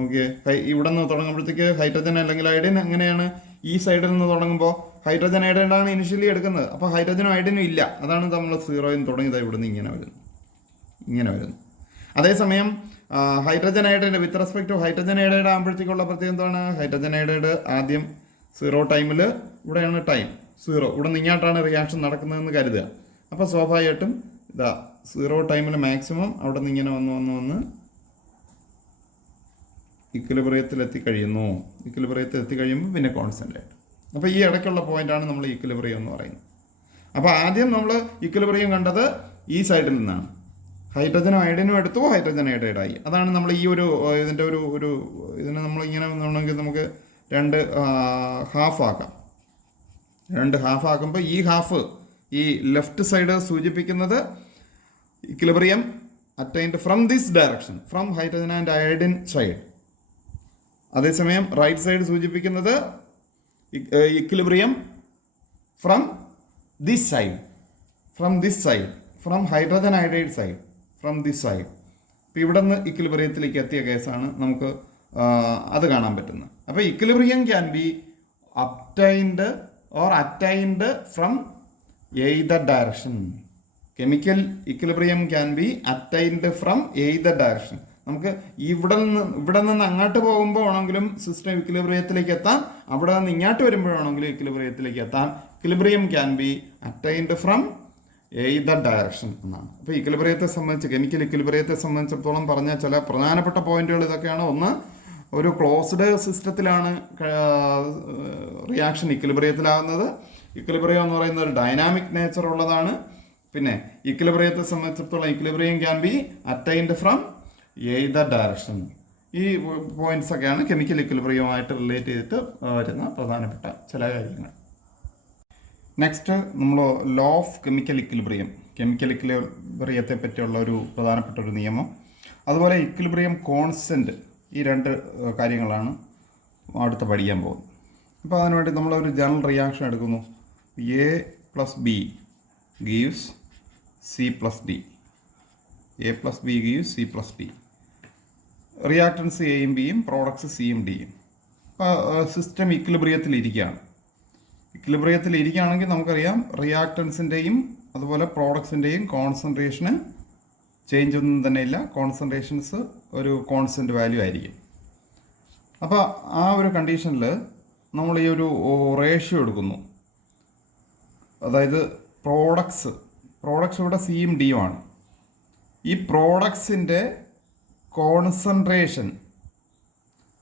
ഓക്കെ, ഇവിടെ നിന്ന് തുടങ്ങുമ്പോഴത്തേക്ക് ഹൈഡ്രജൻ അല്ലെങ്കിൽ അയഡിൻ എങ്ങനെയാണ്? ഈ സൈഡിൽ നിന്ന് തുടങ്ങുമ്പോൾ ഹൈഡ്രജൻ അയഡൈഡാണ് ഇനിഷ്യലി എടുക്കുന്നത്. അപ്പോൾ ഹൈഡ്രജനും അയഡിനും ഇല്ല. അതാണ് നമ്മൾ 0 തുടങ്ങിയത്. ഇവിടെ നിന്ന് ഇങ്ങനെ വരുന്നു. അതേസമയം hydrogen iodide with respect to hydrogen iodide ആകുമ്പോഴത്തേക്കുള്ള പ്രത്യേകം എന്താണ്? ഹൈഡ്രജൻ അയഡൈഡ് ആദ്യം 0 ടൈമിൽ ഇവിടെയാണ് ടൈം 0. ഇവിടെ നിന്ന് ഇങ്ങോട്ടാണ് റിയാക്ഷൻ നടക്കുന്നതെന്ന് കരുതുക. അപ്പോൾ സ്വാഭാവികമായിട്ടും 0 ടൈമിൽ മാക്സിമം അവിടെ നിന്ന് ഇങ്ങനെ വന്ന് ഇക്വിലിബ്രിയത്തിൽ എത്തിക്കഴിയുമ്പോൾ പിന്നെ കോൺസ്റ്റൻ്റ് ആയിട്ട്. അപ്പോൾ ഈ ഇടയ്ക്കുള്ള പോയിന്റാണ് നമ്മൾ ഇക്വിലിബ്രിയം എന്ന് പറയുന്നത്. അപ്പോൾ ആദ്യം നമ്മൾ ഇക്വിലിബ്രിയം കണ്ടത് ഈ സൈഡിൽ നിന്നാണ്. ഹൈഡ്രജനും അയഡിനും എടുത്തു, ഹൈഡ്രജൻ അയഡൈഡായി. അതാണ് നമ്മൾ ഈ ഇതിൻ്റെ ഇതിനെ നമ്മളിങ്ങനെ വേണമെങ്കിൽ നമുക്ക് 2 ഹാഫ് ആക്കാം. 2 ഹാഫ് ആക്കുമ്പോൾ ഈ ഹാഫ് ഈ ലെഫ്റ്റ് സൈഡ് സൂചിപ്പിക്കുന്നത് equilibrium attained from this direction, from hydrogen and iodine side. അതേസമയം റൈറ്റ് സൈഡ് സൂചിപ്പിക്കുന്നത് equilibrium from this side, from hydrogen iodide side, from this side. അപ്പോൾ ഇവിടെ നിന്ന് ഇക്വിലിബ്രിയത്തിലേക്ക് എത്തിയ കേസാണ് നമുക്ക് അത് കാണാൻ പറ്റുന്നത്. അപ്പോൾ equilibrium can be attained from either direction. Chemical equilibrium can be attained from either direction. നമുക്ക് ഇവിടെ നിന്ന് അങ്ങോട്ട് പോകുമ്പോൾ ആണെങ്കിലും സിസ്റ്റം ഇക്വിലിബ്രിയത്തിലേക്ക് എത്താം, അവിടെ നിന്ന് ഇങ്ങോട്ട് വരുമ്പോഴാണെങ്കിലും ഇക്വിലിബ്രിയത്തിലേക്ക് എത്താം. Equilibrium can be attained from either direction എന്നാണ്. അപ്പോൾ ഇക്വിലിബ്രിയത്തെ സംബന്ധിച്ച്, കെമിക്കൽ ഇക്വിലിബ്രിയത്തെ സംബന്ധിച്ചിടത്തോളം പറഞ്ഞ ചില പ്രധാനപ്പെട്ട പോയിന്റുകൾ ഇതൊക്കെയാണ്. ഒന്ന്, ഒരു ക്ലോസ്ഡ് സിസ്റ്റത്തിലാണ് റിയാക്ഷൻ ഇക്വിലിബ്രിയത്തിലാകുന്നത്. ഇക്വിലിബ്രിയം എന്ന് പറയുന്ന ഒരു ഡൈനാമിക് നേച്ചർ ഉള്ളതാണ്. പിന്നെ ഇക്വിലിബ്രിയത്തെ സംബന്ധിച്ചിടത്തോളം equilibrium can be attained from either direction. ഈ പോയിന്റ്സ് ഒക്കെയാണ് കെമിക്കൽ ഇക്വിലിബ്രിയവുമായിട്ട് റിലേറ്റ് ചെയ്തിട്ട് വരുന്ന പ്രധാനപ്പെട്ട ചില കാര്യങ്ങൾ. നെക്സ്റ്റ് നമ്മൾ ലോ ഓഫ് കെമിക്കൽ ഇക്വിലിബ്രിയത്തെ പറ്റിയുള്ള ഒരു പ്രധാനപ്പെട്ട ഒരു നിയമം, അതുപോലെ ഇക്വിലിബ്രിയം കോൺസ്റ്റൻറ്റ്, ഈ 2 കാര്യങ്ങളാണ് അടുത്ത് പഠിക്കാൻ പോകുന്നത്. അപ്പോൾ അതിനുവേണ്ടി നമ്മളൊരു ജനറൽ റിയാക്ഷൻ എടുക്കുന്നു. A+B gives C+D. A+B gives C+D. Reactance എയും ബിയും, പ്രോഡക്ട്സ് സിയും ഡിയും. അപ്പോൾ സിസ്റ്റം ഇക്വിലിബ്രിയത്തിലിരിക്കുകയാണെങ്കിൽ നമുക്കറിയാം റിയാക്ടൻസിൻ്റെയും അതുപോലെ പ്രോഡക്ട്സിൻ്റെയും കോൺസെൻട്രേഷന് ചേഞ്ച് ഒന്നും തന്നെ ഇല്ല. കോൺസെൻട്രേഷൻസ് ഒരു കോൺസ്റ്റൻറ്റ് വാല്യൂ ആയിരിക്കും. അപ്പോൾ ആ ഒരു കണ്ടീഷനിൽ നമ്മൾ ഈ ഒരു റേഷ്യോ എടുക്കുന്നു. അതായത് പ്രോഡക്ട്സ് ഇവിടെ സിയും ഡിയും ആണ്. ഈ പ്രോഡക്ട്സിൻ്റെ കോൺസെൻട്രേഷൻ,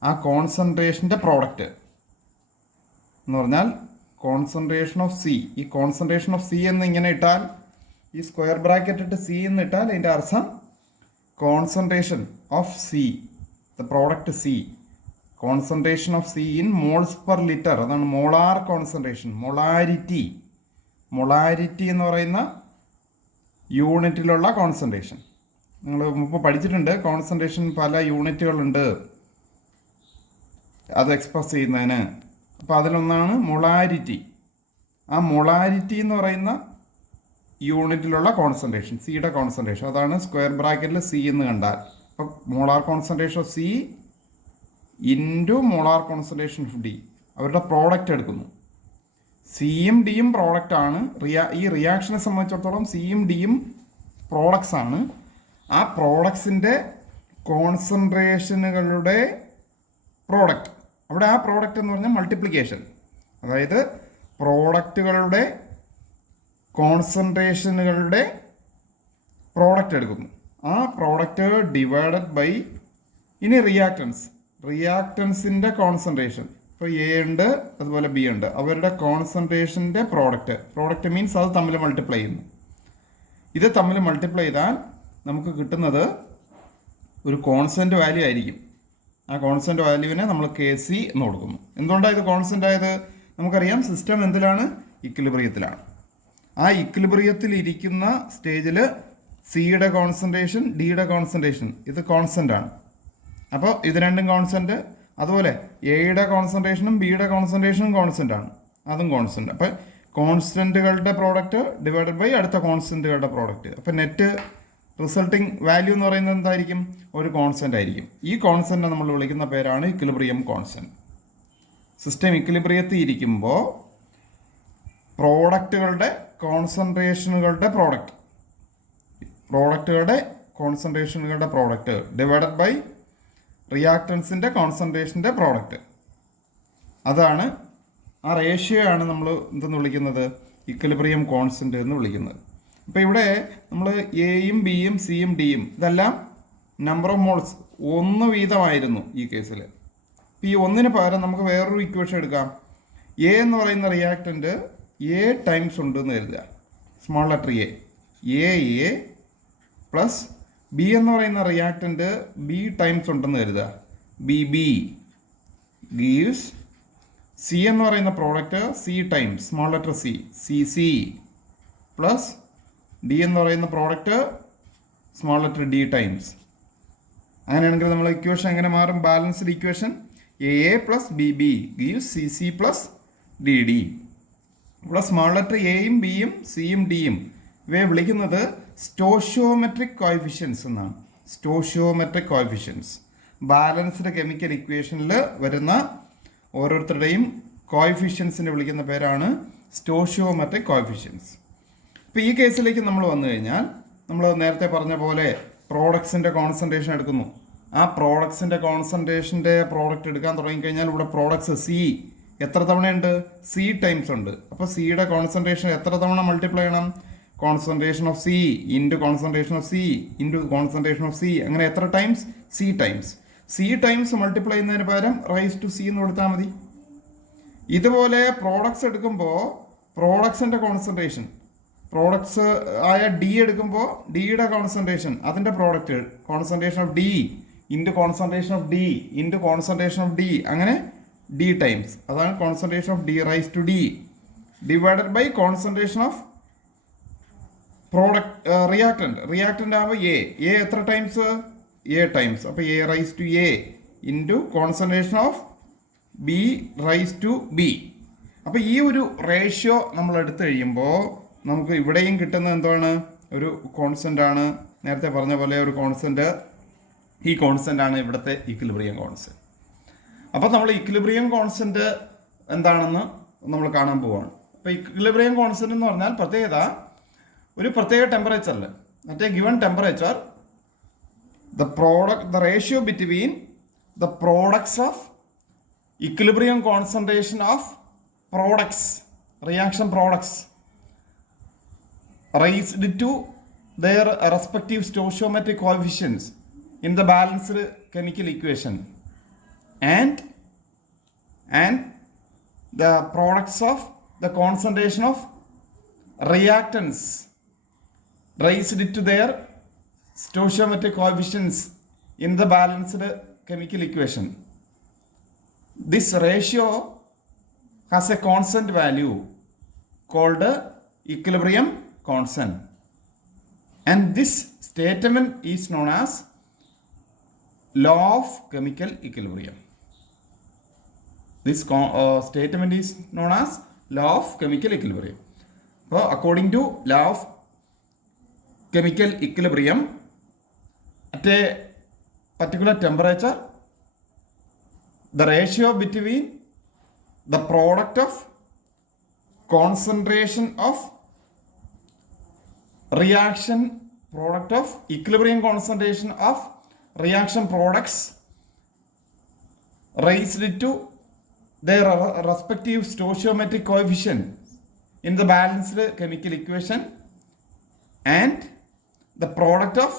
ആ കോൺസെൻട്രേഷൻ്റെ പ്രോഡക്റ്റ് എന്ന് പറഞ്ഞാൽ കോൺസെൻട്രേഷൻ ഓഫ് സി. ഈ കോൺസെൻട്രേഷൻ ഓഫ് സി എന്ന് ഇങ്ങനെ ഇട്ടാൽ, ഈ സ്ക്വയർ ബ്രാക്കറ്റ് ഇട്ട് സി എന്ന് ഇട്ടാൽ അതിൻ്റെ അർത്ഥം concentration of C, the product C, concentration of C in moles per litre. അതാണ് മോളാർ കോൺസെൻട്രേഷൻ. മൊളാരിറ്റി എന്ന് പറയുന്ന യൂണിറ്റിലുള്ള കോൺസെൻട്രേഷൻ. നിങ്ങൾ ഇപ്പോൾ പഠിച്ചിട്ടുണ്ട്, കോൺസെൻട്രേഷൻ പല യൂണിറ്റുകളുണ്ട് അത് എക്സ്പ്രസ് ചെയ്യുന്നതിന്. അപ്പോൾ അതിലൊന്നാണ് മൊളാരിറ്റി. ആ മൊളാരിറ്റി എന്ന് പറയുന്ന യൂണിറ്റിലുള്ള കോൺസെൻട്രേഷൻ, സിയുടെ കോൺസെൻട്രേഷൻ, അതാണ് സ്ക്വയർ ബ്രാക്കറ്റിൽ സി എന്ന് കണ്ടാൽ. അപ്പോൾ molar concentration of C into molar concentration of D, അവരുടെ പ്രോഡക്റ്റ് എടുക്കുന്നു. സിയും ഡിയും പ്രോഡക്റ്റാണ്. ഈ റിയാക്ഷനെ സംബന്ധിച്ചിടത്തോളം സിയും ഡിയും പ്രോഡക്ട്സ് ആണ്. ആ പ്രോഡക്ട്സിൻ്റെ കോൺസെൻട്രേഷനുകളുടെ പ്രോഡക്റ്റ്, അവിടെ ആ പ്രോഡക്റ്റ് എന്ന് പറഞ്ഞാൽ മൾട്ടിപ്ലിക്കേഷൻ. അതായത് പ്രോഡക്റ്റുകളുടെ കോൺസെൻട്രേഷനുകളുടെ പ്രോഡക്റ്റ് എടുക്കുന്നു. ആ പ്രോഡക്റ്റ് ഡിവൈഡഡ് ബൈ, ഇനി റിയാക്ടൻസിൻ്റെ കോൺസെൻട്രേഷൻ. ഇപ്പോൾ എ ഉണ്ട് അതുപോലെ ബി ഉണ്ട്, അവരുടെ കോൺസെൻട്രേഷൻ്റെ പ്രോഡക്റ്റ് മീൻസ് അത് തമ്മിൽ മൾട്ടിപ്ലൈ ചെയ്യുന്നു. ഇത് തമ്മിൽ മൾട്ടിപ്ലൈ ചെയ്താൽ നമുക്ക് കിട്ടുന്നത് ഒരു കോൺസ്റ്റൻറ്റ് വാല്യൂ ആയിരിക്കും. ആ കോൺസ്റ്റൻറ്റ് വാല്യൂവിനെ നമ്മൾ കെ സി എന്ന് കൊടുക്കുന്നു. എന്തുകൊണ്ടാണ് ഇത് കോൺസ്റ്റൻ്റ് ആയത്? നമുക്കറിയാം സിസ്റ്റം എന്തിലാണ്? ഇക്വിലിബ്രിയത്തിലാണ്. ആ ഇക്വിലിബ്രിയത്തിൽ ഇരിക്കുന്ന സ്റ്റേജിൽ സിയുടെ കോൺസെൻട്രേഷൻ, ഡിയുടെ കോൺസെൻട്രേഷൻ ഇത് കോൺസ്റ്റൻ്റ് ആണ്. അപ്പോൾ ഇത് രണ്ടും കോൺസ്റ്റൻറ്റ്. അതുപോലെ എയുടെ കോൺസെൻട്രേഷനും ബിയുടെ കോൺസെൻട്രേഷനും കോൺസ്റ്റൻ്റ് ആണ്, അതും കോൺസ്റ്റൻ്റ്. അപ്പോൾ കോൺസ്റ്റൻറ്റുകളുടെ പ്രോഡക്റ്റ് ഡിവൈഡഡ് ബൈ അടുത്ത കോൺസ്റ്റൻറ്റുകളുടെ പ്രോഡക്റ്റ്. അപ്പോൾ നെറ്റ് റിസൾട്ടിങ് വാല്യൂ എന്ന് പറയുന്നത് എന്തായിരിക്കും? ഒരു കോൺസ്റ്റൻ്റ് ആയിരിക്കും. ഈ കോൺസ്റ്റൻറ്റിനെ നമ്മൾ വിളിക്കുന്ന പേരാണ് ഇക്വിലിബ്രിയം കോൺസ്റ്റൻറ്റ്. സിസ്റ്റം ഇക്വിലിബ്രിയത്തിൽ ഇരിക്കുമ്പോൾ പ്രോഡക്റ്റുകളുടെ കോൺസെൻട്രേഷനുകളുടെ കോൺസെൻട്രേഷനുകളുടെ പ്രോഡക്റ്റ് ഡിവൈഡഡ് ബൈ റിയാക്ടൻസിൻ്റെ കോൺസെൻട്രേഷൻ്റെ പ്രോഡക്റ്റ്. അതാണ് ആ റേഷ്യോ ആണ് നമ്മൾ എന്തെന്ന് വിളിക്കുന്നത്? ഇക്വിലിബ്രിയം കോൺസ്റ്റൻറ്റ് എന്ന് വിളിക്കുന്നത്. അപ്പോൾ ഇവിടെ നമ്മൾ എയും ബിയും സിയും ഡിയും ഇതെല്ലാം നമ്പർ ഓഫ് മോൾസ് 1 വീതമായിരുന്നു ഈ കേസിൽ. അപ്പോൾ ഈ 1ന് പകരം നമുക്ക് വേറൊരു ഇക്വേഷൻ എടുക്കാം. എ എന്ന് പറയുന്ന റിയാക്റ്റൻ്റ് എ ടൈംസ് ഉണ്ടെന്ന് കരുതുക, small letter A plus B എന്ന് പറയുന്ന റിയാക്റ്റൻ്റ് ബി ടൈംസ് ഉണ്ടെന്ന് കരുതുക, ബി ഗീവ്സ് സി എന്ന് പറയുന്ന product C times small letter C plus D എന്ന് പറയുന്ന product small letter D times. അങ്ങനെയാണെങ്കിൽ നമ്മൾ ഇക്വേഷൻ എങ്ങനെ മാറും? Balanced equation A plus B gives C plus D. ഇവിടെ സ്മോൾ ലെറ്റർ എയും ബിയും സിയും ഡിയും ഇവയെ വിളിക്കുന്നത് സ്റ്റോഷിയോമെട്രിക് കോഎഫിഷ്യൻസ് എന്നാണ്. സ്റ്റോഷിയോമെട്രിക് കോഎഫിഷ്യൻസ് ബാലൻസ്ഡ് കെമിക്കൽ ഇക്വേഷനിൽ വരുന്ന ഓരോരുത്തരുടെയും കോഎഫിഷ്യൻസിനെ വിളിക്കുന്ന പേരാണ് സ്റ്റോഷിയോമെട്രിക് കോഎഫിഷ്യൻസ്. ഇപ്പോൾ ഈ കേസിലേക്ക് നമ്മൾ വന്നു കഴിഞ്ഞാൽ നമ്മൾ നേരത്തെ പറഞ്ഞ പോലെ പ്രോഡക്ട്സിൻ്റെ കോൺസെൻട്രേഷൻ എടുക്കുന്നു. ആ പ്രോഡക്ട്സിൻ്റെ കോൺസെൻട്രേഷൻ്റെ പ്രോഡക്റ്റ് എടുക്കാൻ തുടങ്ങിക്കഴിഞ്ഞാൽ ഇവിടെ പ്രോഡക്ട്സ് സി എത്ര തവണയുണ്ട്? സി ടൈംസ് ഉണ്ട്. അപ്പോൾ സിയുടെ കോൺസെൻട്രേഷൻ എത്ര തവണ മൾട്ടിപ്ലൈ ചെയ്യണം? Concentration of C into concentration of C into concentration of C. അങ്ങനെ എത്ര ടൈംസ്? സി ടൈംസ് മൾട്ടിപ്ലൈ ചെയ്യുന്നതിന് പകരം റൈസ് ടു സി എന്ന് കൊടുത്താൽ മതി. ഇതുപോലെ പ്രോഡക്ട്സ് എടുക്കുമ്പോൾ പ്രോഡക്ട്സിൻ്റെ പ്രോഡക്ട്സ് ആയ ഡി എടുക്കുമ്പോൾ ഡിയുടെ കോൺസെൻട്രേഷൻ അതിൻ്റെ product concentration of D into concentration of D into concentration of D, അങ്ങനെ ഡി ടൈംസ്. അതാണ് concentration of D raise to D divided by concentration of reactant ആവുമ്പോൾ എ എത്ര ടൈംസ്? A times. അപ്പോൾ A raise to A into concentration of B raise to B. അപ്പോൾ ഈ ഒരു ratio നമ്മൾ എടുത്തു കഴിയുമ്പോൾ നമുക്ക് ഇവിടെയും കിട്ടുന്നത് എന്താണ്? ഒരു കോൺസ്റ്റൻ്റ് ആണ്. നേരത്തെ പറഞ്ഞ പോലെ ഒരു കോൺസ്റ്റൻ്റ്. ഈ കോൺസ്റ്റൻ്റ് ആണ് ഇവിടുത്തെ ഇക്വിലിബ്രിയം കോൺസ്റ്റൻ്റ്. അപ്പോൾ നമ്മൾ ഇക്വിലിബ്രിയം കോൺസ്റ്റൻ്റ് എന്താണെന്ന് നമ്മൾ കാണാൻ പോവുകയാണ്. അപ്പോൾ ഇക്വിലിബ്രിയം കോൺസ്റ്റൻ്റ് എന്ന് പറഞ്ഞാൽ ഒരു പ്രത്യേക ടെമ്പറേച്ചറിൽ മറ്റേ given temperature the ratio between the products of equilibrium concentration of reaction products raised to their respective stoichiometric coefficients in the balanced chemical equation and the products of the concentration of reactants raised to their stoichiometric coefficients in the balanced chemical equation. This ratio has a constant value called equilibrium constant, and this statement is known as law of chemical equilibrium. This statement is known as law of chemical equilibrium. So according to law of chemical equilibrium, at a particular temperature, the ratio between the product of concentration of equilibrium concentration of reaction products raised to their respective stoichiometric coefficient in the balanced chemical equation and the product of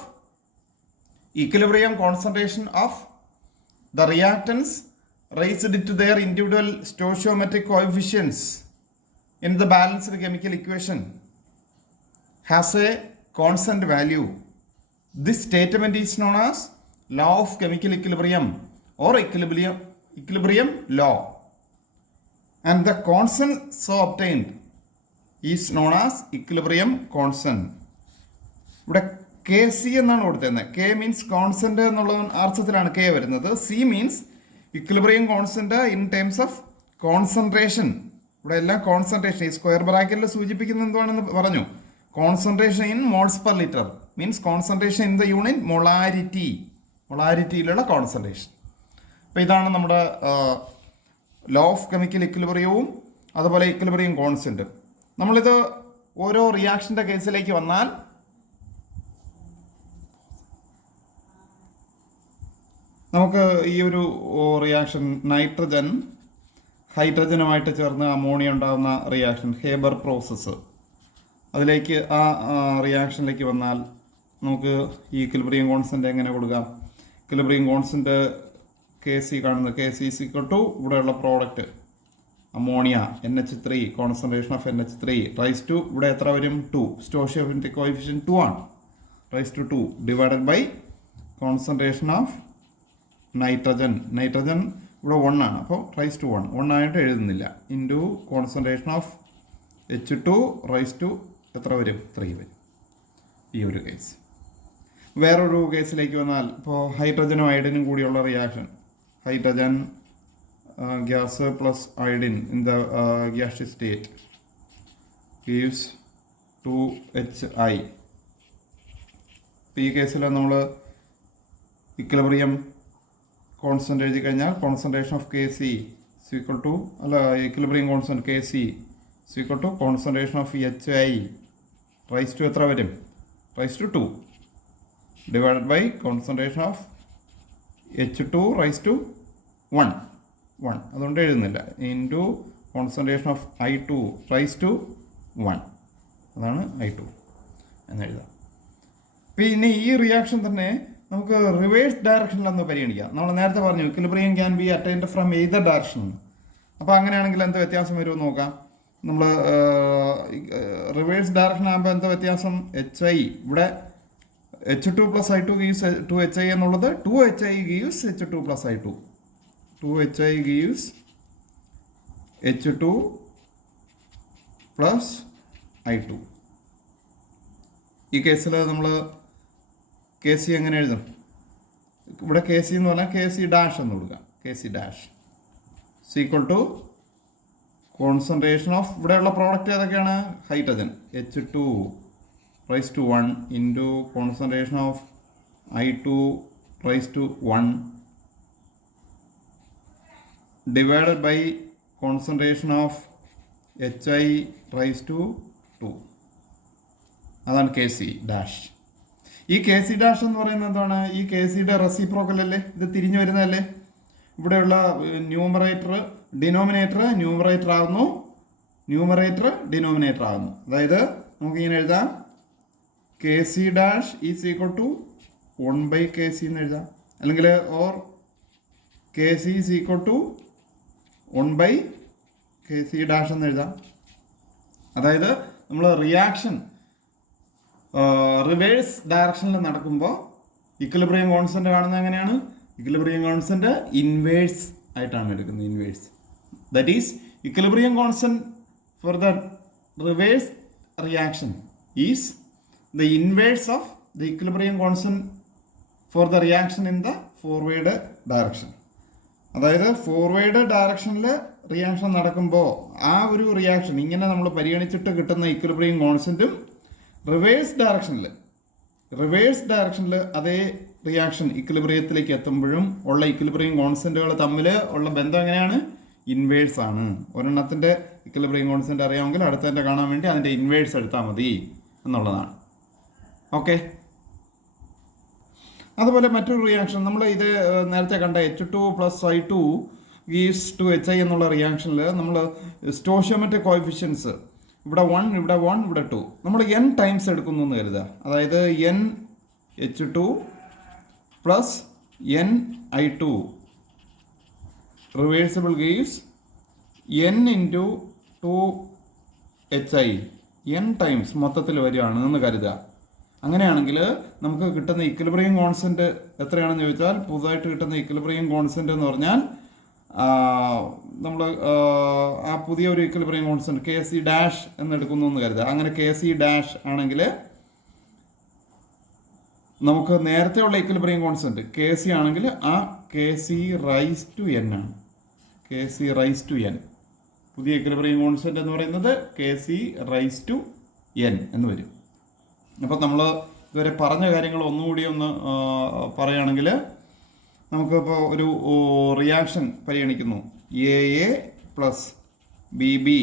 equilibrium concentration of the reactants raised to their individual stoichiometric coefficients in the balanced chemical equation has a constant value. This statement is known as law of chemical equilibrium or equilibrium law. And the constant so obtained is known as equilibrium constant. ഇവിടെ K C എന്നാണ് കൊടുത്തിരുന്നത്. K means constant എന്നുള്ള അർത്ഥത്തിലാണ് K വരുന്നത്. C means equilibrium constant in terms of concentration. ഇവിടെ എല്ലാം concentration, ഈ square ബ്രാക്കറ്റിൽ സൂചിപ്പിക്കുന്നത് എന്താണെന്ന് പറഞ്ഞു. Concentration in moles per litre means concentration in the unit molarity, മൊളാരിറ്റിയിലുള്ള കോൺസെൻട്രേഷൻ. അപ്പോൾ ഇതാണ് നമ്മുടെ ലോ ഓഫ് കെമിക്കൽ ഇക്വിലിബ്രിയവും അതുപോലെ ഇക്വിലിബ്രിയം കോൺസ്റ്റന്റും. നമ്മളിത് ഓരോ റിയാക്ഷൻ്റെ കേസിലേക്ക് വന്നാൽ നമുക്ക് ഈ ഒരു റിയാക്ഷൻ നൈട്രജൻ ഹൈഡ്രജനുമായിട്ട് ചേർന്ന് അമോണിയ ഉണ്ടാകുന്ന റിയാക്ഷൻ ഹേബർ പ്രോസസ്സ്, അതിലേക്ക് ആ റിയാക്ഷനിലേക്ക് വന്നാൽ നമുക്ക് ഈ ഇക്വിലിബ്രിയം കോൺസ്റ്റന്റ് എങ്ങനെ കൊടുക്കാം? ഇക്വിലിബ്രിയം കോൺസ്റ്റന്റ് കെ സി കാണുന്നത്, കെ സി ഈക്വൽ ടു ഇവിടെയുള്ള product ammonia NH3, concentration of NH3 raise to ഇവിടെ എത്ര വരും? 2. സ്റ്റോഷിയോമെട്രിക് കോഎഫിഷ്യന്റ് 2 ആണ്. Raise to 2 divided by concentration of nitrogen. Nitrogen ഇവിടെ 1 ആണ്, അപ്പോൾ റൈസ് ടു 1 ആയിട്ട് എഴുതുന്നില്ല. Into concentration of H2 raise to എത്ര വരും? 3 വരും. ഈ ഒരു കേസ്. വേറൊരു കേസിലേക്ക് വന്നാൽ ഇപ്പോൾ ഹൈഡ്രജനും അയഡിനും കൂടിയുള്ള reaction, hydrogen gas plus iodine in the gaseous state gives 2HI. ഈ കേസിൽ നമ്മൾ ഇക്വിലിബ്രിയം കോൺസ്റ്റന്റ് എഴുതി കഴിഞ്ഞാൽ concentration of K C equal to equilibrium constant K C equal to concentration of HI raise to എത്ര വരും? Raise to 2 divided by concentration of H2 raise to 1. അതുകൊണ്ട് എഴുതുന്നില്ല. Into concentration of I2 raise to 1. അതാണ് I2 എന്നെഴുതാം. പിന്നെ ഈ reaction തന്നെ നമുക്ക് റിവേഴ്സ് ഡയറക്ഷനിലൊന്ന് പരിഗണിക്കാം. നമ്മൾ നേരത്തെ പറഞ്ഞു equilibrium can be attained from either direction. അപ്പോൾ അങ്ങനെയാണെങ്കിൽ എന്ത് വ്യത്യാസം വരുമെന്ന് നോക്കാം. നമ്മൾ റിവേഴ്സ് ഡയറക്ഷൻ ആകുമ്പോൾ എന്താ വ്യത്യാസം? HI ഇവിടെ H2 plus I2 gives 2HI എന്നുള്ളത് 2HI gives H2 plus I2. 2HI gives H2 plus I2. ഈ കേസിൽ നമ്മൾ കെ സി എങ്ങനെ എഴുതും? ഇവിടെ കെ സി എന്ന് പറഞ്ഞാൽ കെ സി ഡാഷ് എന്ന് കൊടുക്കാം. K C dash equal to concentration of ഇവിടെയുള്ള പ്രോഡക്റ്റ് ഏതൊക്കെയാണ്? Hydrogen H2 raise to 1 into concentration of I2 raise to 1 divided by concentration of HI raise to 2. അതാണ് കെ സി ഡാഷ്. ഈ K C dash എന്ന് പറയുന്നത് എന്താണ്? ഈ K സിയുടെ reciprocal അല്ലേ? ഇത് തിരിഞ്ഞു വരുന്നതല്ലേ? ഇവിടെയുള്ള ന്യൂമറേറ്റർ ഡിനോമിനേറ്റർ ന്യൂമറേറ്റർ ആകുന്നു, ന്യൂമറേറ്റർ ഡിനോമിനേറ്റർ ആകുന്നു. അതായത് നമുക്കിങ്ങനെ എഴുതാം K C dash is equal to 1 by K C എന്ന് എഴുതാം. അല്ലെങ്കിൽ or K C is equal to 1 by K C dash എന്ന് എഴുതാം. അതായത് നമ്മൾ റിയാക്ഷൻ റിവേഴ്സ് ഡയറക്ഷനിൽ നടക്കുമ്പോൾ ഇക്വിലിബ്രിയം കോൺസ്റ്റന്റ് കാണുന്നത് എങ്ങനെയാണ്? ഇക്വിലിബ്രിയം കോൺസ്റ്റന്റ് ഇൻവേഴ്സ് ആയിട്ടാണ് എടുക്കുന്നത്. Inverse that is equilibrium constant for the reverse reaction is the inverse of the equilibrium constant for the reaction in the forward direction. അതായത് ഫോർവേഡ് ഡയറക്ഷനിൽ reaction നടക്കുമ്പോൾ ആ ഒരു റിയാക്ഷൻ ഇങ്ങനെ നമ്മൾ പരിഗണിച്ചിട്ട് കിട്ടുന്ന ഇക്വിലിബ്രിയം കോൺസ്റ്റന്റും റിവേഴ്സ് ഡയറക്ഷനിൽ അതേ റിയാക്ഷൻ ഇക്വിലിബ്രിയത്തിലേക്ക് എത്തുമ്പോഴും ഉള്ള ഇക്വിലിബ്രിയം കോൺസ്റ്റന്റുകൾ തമ്മിൽ ഉള്ള ബന്ധം എങ്ങനെയാണ്? ഇൻവേഴ്സ് ആണ്. ഒരെണ്ണത്തിൻ്റെ ഇക്വിലിബ്രിയം കോൺസ്റ്റന്റ് അറിയാമെങ്കിൽ അടുത്തതിൻ്റെ കാണാൻ വേണ്ടി അതിൻ്റെ ഇൻവേഴ്സ് എടുത്താൽ മതി എന്നുള്ളതാണ്. ഓക്കെ. അതുപോലെ മറ്റൊരു റിയാക്ഷൻ നമ്മൾ ഇത് നേരത്തെ കണ്ട H2 plus I2 gives 2HI എന്നുള്ള റിയാക്ഷനിൽ നമ്മൾ സ്റ്റോഷിയോമെട്രിക് കോഎഫിഷ്യൻസ് ഇവിടെ 1 ഇവിടെ 1 ഇവിടെ 2 നമ്മൾ n ടൈംസ് എടുക്കുന്നു എന്ന് കരുതുക. അതായത് NH2 plus NI2 reversible gives n into 2HI n times മൊത്തത്തിൽ വരികയാണ് എന്ന് കരുതുക. അങ്ങനെയാണെങ്കിൽ നമുക്ക് കിട്ടുന്ന ഇക്വിലിബ്രിയം കോൺസ്റ്റന്റ് എത്രയാണെന്ന് ചോദിച്ചാൽ പുതുതായിട്ട് കിട്ടുന്ന ഇക്വിലിബ്രിയം കോൺസ്റ്റന്റ് എന്ന് പറഞ്ഞാൽ നമ്മൾ ആ പുതിയ ഒരു equilibrium constant K C dash എന്നെടുക്കുന്നു എന്ന് കരുതുക. അങ്ങനെ കെ സി ഡാഷ് ആണെങ്കിൽ നമുക്ക് നേരത്തെ ഉള്ള ഇക്വിലിബ്രിയം കോൺസ്റ്റന്റ് കെ സി ആണെങ്കിൽ ആ K C raise to N ആണ്. K C raise to N, പുതിയ ഇക്വിലിബ്രിയം കോൺസ്റ്റന്റ് എന്ന് പറയുന്നത് K C raise to N എന്ന് വരും. അപ്പോൾ നമ്മൾ ഇതുവരെ പറഞ്ഞ കാര്യങ്ങൾ ഒന്നുകൂടി ഒന്ന് പറയുകയാണെങ്കിൽ, നമുക്കിപ്പോൾ ഒരു റിയാക്ഷൻ പരിഗണിക്കുന്നു. A plus B B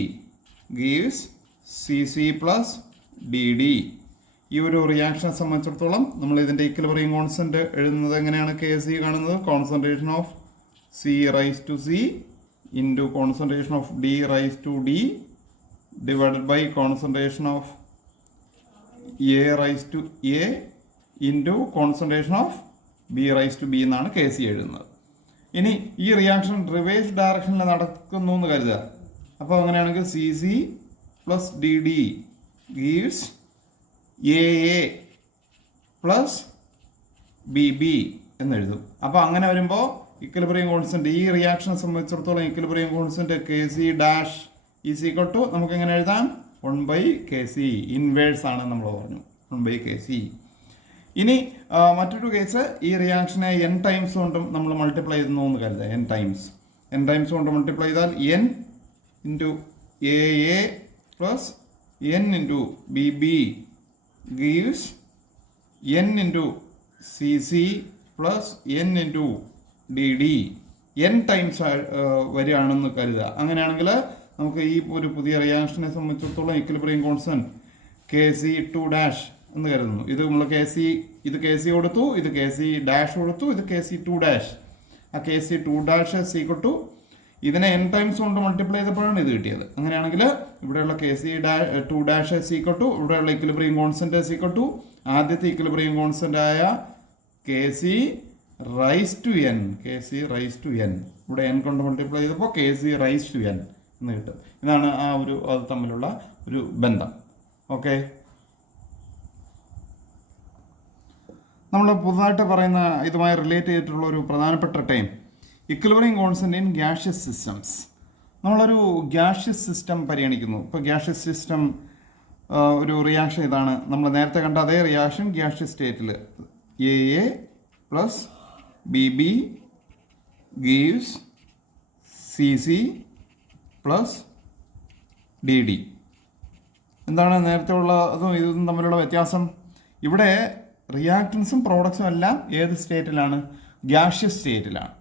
gives C C plus D D. ഈ ഒരു റിയാക്ഷനെ സംബന്ധിച്ചിടത്തോളം നമ്മൾ ഇതിൻ്റെ ഇക്വിലിബ്രിയം കോൺസ്റ്റന്റ് എഴുതുന്നത് എങ്ങനെയാണ്? കെ സി കാണുന്നത് concentration of C raise to C into concentration of D raise to D divided by concentration of A raise to A into concentration of B raise to B എന്നാണ് K C എഴുതുന്നത്. ഇനി ഈ reaction reverse ഡയറക്ഷനിൽ നടക്കുന്നു എന്ന് കരുതുക. അപ്പോൾ അങ്ങനെയാണെങ്കിൽ C C plus D D gives A plus B B എന്നെഴുതും. അപ്പോൾ അങ്ങനെ വരുമ്പോൾ ഇക്വിലിബ്രിയം കോൺസ്റ്റന്റ്, ഈ റിയാക്ഷനെ സംബന്ധിച്ചിടത്തോളം equilibrium constant K C dash is equal to നമുക്ക് എങ്ങനെ എഴുതാം? 1/kc. ഇൻവേഴ്സ് ആണ് നമ്മൾ പറഞ്ഞു, 1/kc. ഇനി മറ്റൊരു കേസ്, ഈ റിയാക്ഷനെ n ടൈംസ് കൊണ്ടും നമ്മൾ മൾട്ടിപ്ലൈ ചെയ്യുന്നു എന്ന് കരുതുക. n ടൈംസ് കൊണ്ട് മൾട്ടിപ്ലൈ ചെയ്താൽ n into A plus n into B B gives n into C C plus n into D D. n times വരികയാണെന്ന് കരുതുക. അങ്ങനെയാണെങ്കിൽ നമുക്ക് ഈ ഒരു പുതിയ റിയാക്ഷനെ സംബന്ധിച്ചിടത്തോളം equilibrium constant K C two dash എന്ന് കരുതുന്നു. ഇത് നമ്മൾ ഇത് കെ സി കൊടുത്തു, ഇത് കെ സി ഡാഷ് കൊടുത്തു, ഇത് കെ സി ടു ഡാഷ്. ആ K C two dash is equal ഇതിനെ n ടൈംസ് കൊണ്ട് മൾട്ടിപ്ലൈ ചെയ്തപ്പോഴാണ് ഇത് കിട്ടിയത്. അങ്ങനെയാണെങ്കിൽ ഇവിടെയുള്ള K C two dash is equal ഇവിടെയുള്ള ഇക്വിലിബ്രിയം കോൺസ്റ്റന്റ് സീക്വൽ ആദ്യത്തെ ഇക്വിലിബ്രിയം കോൺസ്റ്റന്റ് ആയ K C raise to N. K C raise to N ഇവിടെ n കൊണ്ട് മൾട്ടിപ്ലൈ ചെയ്തപ്പോൾ K C raise to N എന്ന് കിട്ടും. ഇതാണ് ആ ഒരു അത് തമ്മിലുള്ള ഒരു ബന്ധം. ഓക്കെ, നമ്മൾ പുതുതായിട്ട് പറയുന്ന ഇതുമായി റിലേറ്റ് ചെയ്തിട്ടുള്ള ഒരു പ്രധാനപ്പെട്ട time equilibrium constant in gaseous systems. നമ്മളൊരു ഗ്യാഷ്യസ് സിസ്റ്റം പരിഗണിക്കുന്നു. ഇപ്പോൾ ഗ്യാഷ്യസ് സിസ്റ്റം ഒരു റിയാക്ഷൻ ഇതാണ്, നമ്മൾ നേരത്തെ കണ്ട അതേ റിയാക്ഷൻ ഗ്യാഷ്യസ് സ്റ്റേറ്റിൽ A plus B B gives C C plus D D. എന്താണ് നേരത്തെ ഉള്ള അതും ഇതും തമ്മിലുള്ള വ്യത്യാസം? ഇവിടെ റിയാക്ടൻസും പ്രോഡക്ട്സും എല്ലാം ഏത് സ്റ്റേറ്റിലാണ്? ഗ്യാഷ്യസ് സ്റ്റേറ്റിലാണ്.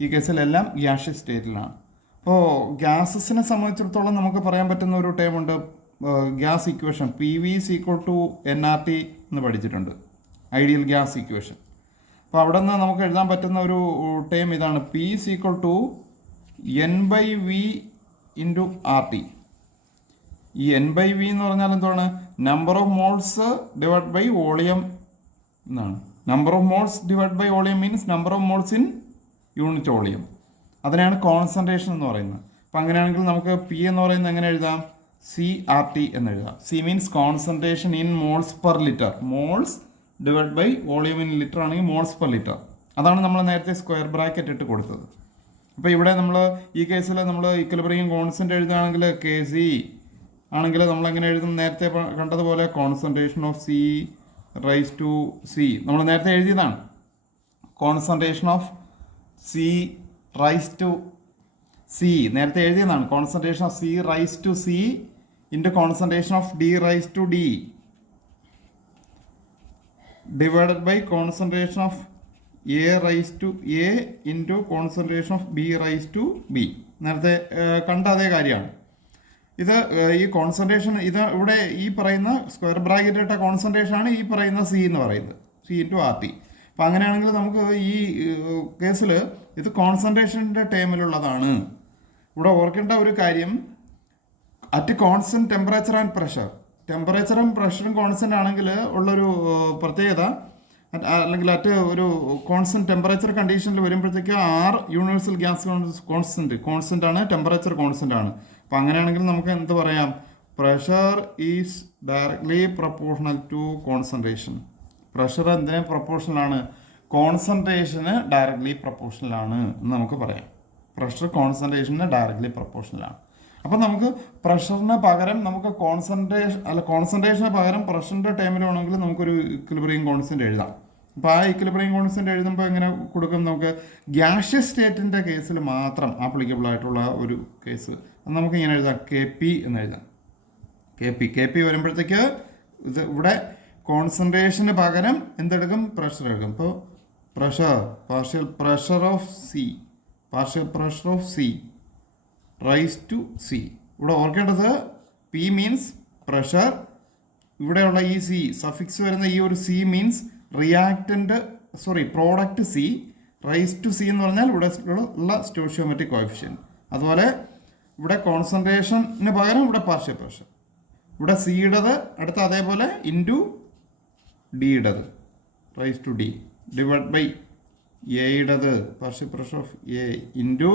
ഈ കേസിലെല്ലാം ഗ്യാഷ്യസ് സ്റ്റേറ്റിലാണ്. അപ്പോൾ ഗ്യാസസിനെ സംബന്ധിച്ചിടത്തോളം നമുക്ക് പറയാൻ പറ്റുന്ന ഒരു ടേം ഉണ്ട്, gas equation P V is equal to N R T എന്ന് പഠിച്ചിട്ടുണ്ട്, ഐഡിയൽ ഗ്യാസ് ഇക്വേഷൻ. അപ്പോൾ അവിടെ നിന്ന് നമുക്ക് എഴുതാൻ പറ്റുന്ന ഒരു ടേം ഇതാണ്, P is equal to N by V into R T. ഈ എൻ ബൈ വി എന്ന് പറഞ്ഞാൽ എന്താണ്? Number of moles divide by volume എന്നാണ്. Number of moles divide by volume means number of moles in unit volume. അതിനാണ് concentration എന്ന് പറയുന്നത്. അപ്പം അങ്ങനെയാണെങ്കിൽ നമുക്ക് പി എന്ന് പറയുന്നത് എങ്ങനെ എഴുതാം? സി ആർ ടി എന്ന് എഴുതാം. C means concentration in moles per litre. Moles divide by volume in litre ആണെങ്കിൽ മോൾസ് പെർ ലിറ്റർ. അതാണ് നമ്മൾ നേരത്തെ സ്ക്വയർ ബ്രാക്കറ്റ് ഇട്ട് കൊടുത്തത്. അപ്പോൾ ഇവിടെ നമ്മൾ ഈ കേസിൽ നമ്മൾ ഇക്വിലിബ്രിയം കോൺസ്റ്റന്റ് എഴുതുകയാണെങ്കിൽ കെ സി ആണെങ്കിൽ നമ്മൾ എങ്ങനെ എഴുതും? നേരത്തെ കണ്ടതുപോലെ concentration of C raise to C നമ്മൾ നേരത്തെ എഴുതിയതാണ്. Concentration of C raise to C നേരത്തെ എഴുതിയതാണ്. Concentration of C raise to C into concentration of D raise to D divided by concentration of A raise to A into concentration of B raise to B. നേരത്തെ കണ്ട അതേ കാര്യമാണ്. ഇത് ഈ concentration ഇത് ഇവിടെ ഈ പറയുന്ന സ്ക്വയർ ബ്രാക്കറ്റ് ഇട്ട കോൺസെൻട്രേഷൻ ആണ് ഈ പറയുന്ന സി എന്ന് പറയുന്നത്, സി ഇൻറ്റു ആർ ടി. അപ്പം അങ്ങനെയാണെങ്കിൽ നമുക്ക് ഈ കേസിൽ ഇത് കോൺസെൻട്രേഷൻ്റെ ടേമിലുള്ളതാണ്. ഇവിടെ ഓർക്കേണ്ട ഒരു കാര്യം, at constant temperature and pressure, ടെമ്പറേച്ചറും പ്രഷറും കോൺസ്റ്റൻ്റ് ആണെങ്കിൽ ഉള്ളൊരു പ്രത്യേകത, അല്ലെങ്കിൽ അറ്റ് ഒരു കോൺസ്റ്റൻറ്റ് ടെമ്പറേച്ചർ കണ്ടീഷനിൽ വരുമ്പോഴത്തേക്ക് ആർ യൂണിവേഴ്സൽ ഗ്യാസ് കോൺസ്റ്റൻ്റ് ആണ്, ടെമ്പറേച്ചർ കോൺസ്റ്റൻ്റ് ആണ്. അപ്പം അങ്ങനെയാണെങ്കിൽ നമുക്ക് എന്ത് പറയാം? Pressure is directly proportional to concentration. Pressure എന്തിന് പ്രൊപ്പോർഷണലാണ്? കോൺസെൻട്രേഷന് ഡയറക്ട്ലി പ്രൊപ്പോർഷണലാണ് എന്ന് നമുക്ക് പറയാം. പ്രഷർ കോൺസെൻട്രേഷന് ഡയറക്റ്റ്ലി പ്രൊപ്പോർഷണലാണ്. അപ്പം നമുക്ക് പ്രഷറിന് പകരം നമുക്ക് കോൺസെൻട്രേഷന് പകരം പ്രഷറിൻ്റെ ടൈമിൽ വേണമെങ്കിൽ നമുക്കൊരു ഇക്വിലിബ്രിയം കോൺസ്റ്റന്റ് എഴുതാം. അപ്പോൾ ആ ഇക്വിലിബ്രിയം കോൺസ്റ്റന്റ് എഴുതുമ്പോൾ എങ്ങനെ കൊടുക്കും? നമുക്ക് ഗ്യാഷ്യസ് സ്റ്റേറ്റിൻ്റെ കേസിൽ മാത്രം ആപ്ലിക്കബിൾ ആയിട്ടുള്ള ഒരു കേസ് അത് നമുക്ക് ഇങ്ങനെ എഴുതാം, KP എന്ന് എഴുതാം. KP വരുമ്പോഴത്തേക്ക് ഇത് ഇവിടെ കോൺസെൻട്രേഷന് പകരം എന്തെടുക്കും? പ്രഷർ എടുക്കും. ഇപ്പോൾ partial pressure of C raise to C. ഇവിടെ ഓർക്കേണ്ടത് P മീൻസ് പ്രഷർ, ഇവിടെയുള്ള ഈ സി സഫിക്സ് വരുന്ന ഈ ഒരു C means product C, raise to C എന്ന് പറഞ്ഞാൽ ഇവിടെ ഉള്ള സ്റ്റോഷിയോമെട്രിക് കോഎഫിഷ്യൻറ്റ്. അതുപോലെ ഇവിടെ കോൺസെൻട്രേഷന് പകരം ഇവിടെ പാർഷ്യൽ പ്രഷർ, ഇവിടെ സിയുടേത് അടുത്ത അതേപോലെ ഇൻറ്റു ഡിയുടേത് raise to D divide by എയുടേത് partial pressure of A into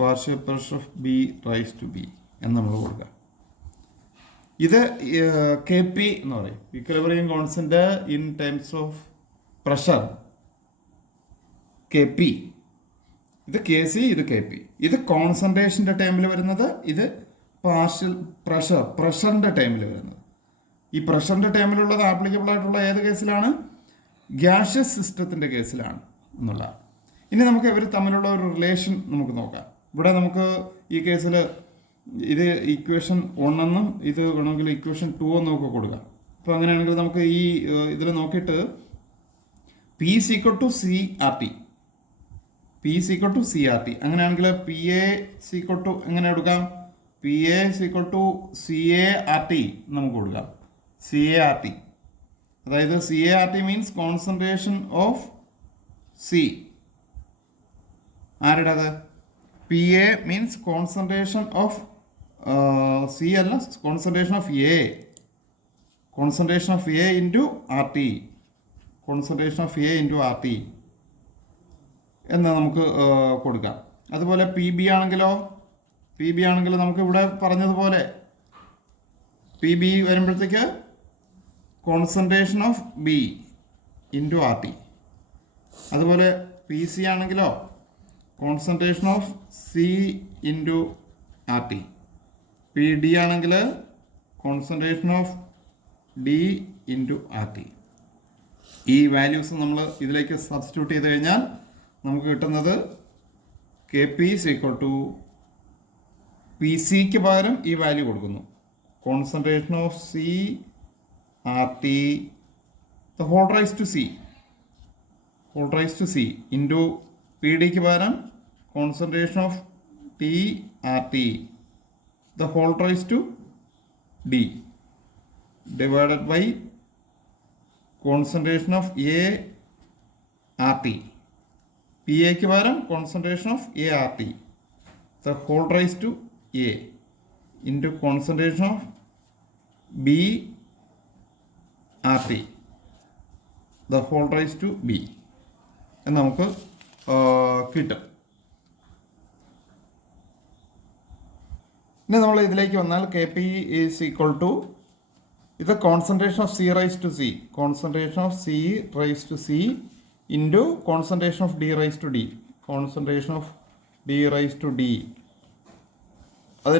partial pressure of B raise to B എന്ന് നമ്മൾ കൊടുക്കുക. ഇത് KP എന്ന് പറയും, equilibrium constant in terms of pressure KP. ഇത് KC, ഇത് KP. ഇത് കോൺസെൻട്രേഷൻ്റെ ടൈമിൽ വരുന്നത്, ഇത് പാർഷ്യൽ പ്രഷറിൻ്റെ ടൈമിൽ വരുന്നത്. ഈ പ്രഷറിൻ്റെ ടൈമിലുള്ളത് ആപ്ലിക്കബിൾ ആയിട്ടുള്ള ഏത് കേസിലാണ്? ഗ്യാഷ്യസ് സിസ്റ്റത്തിൻ്റെ കേസിലാണ് എന്നുള്ള. ഇനി നമുക്ക് ഇവർ തമ്മിലുള്ള ഒരു റിലേഷൻ നമുക്ക് നോക്കാം. ഇവിടെ നമുക്ക് ഈ കേസിൽ ഇത് ഇക്വേഷൻ 1 എന്നും ഇത് വേണമെങ്കിൽ ഇക്വേഷൻ 2 എന്നും ഒക്കെ കൊടുക്കാം. അപ്പോൾ അങ്ങനെയാണെങ്കിൽ നമുക്ക് ഈ ഇതിൽ നോക്കിയിട്ട് P = CRT, അങ്ങനെയാണെങ്കിൽ PA എങ്ങനെ എടുക്കാം? PA = CART നമുക്ക് കൊടുക്കാം. CART, അതായത് CART means concentration of C. ആരുടേത്? PA means concentration of C അല്ല, concentration of A into RT, എന്ന് നമുക്ക് കൊടുക്കാം. അതുപോലെ PB ആണെങ്കിലോ, നമുക്ക് ഇവിടെ പറഞ്ഞതുപോലെ PB വരുമ്പോഴത്തേക്ക് concentration of B into RT. അതുപോലെ PC ആണെങ്കിലോ concentration of C into RT. PD ആണെങ്കിൽ concentration of D into RT. ഈ വാല്യൂസ് നമ്മൾ ഇതിലേക്ക് സബ്സ്റ്റിറ്റ്യൂട്ട് ചെയ്ത് കഴിഞ്ഞാൽ നമുക്ക് കിട്ടുന്നത് KP = PCക്ക് പകരം ഈ വാല്യൂ കൊടുക്കുന്നു, concentration of C RT the whole raised to C into PDക്ക് പകരം concentration of T RT the whole raised to D divided by concentration of A RT. PAക്ക് പകരം concentration of A RT the whole raised to A into concentration of B RT the whole raised to B എന്ന് നമുക്ക് കിട്ടും. ഇനി നമ്മൾ ഇതിലേക്ക് വന്നാൽ KP = ഇത് concentration of C raised to C into concentration of D raised to D. അത്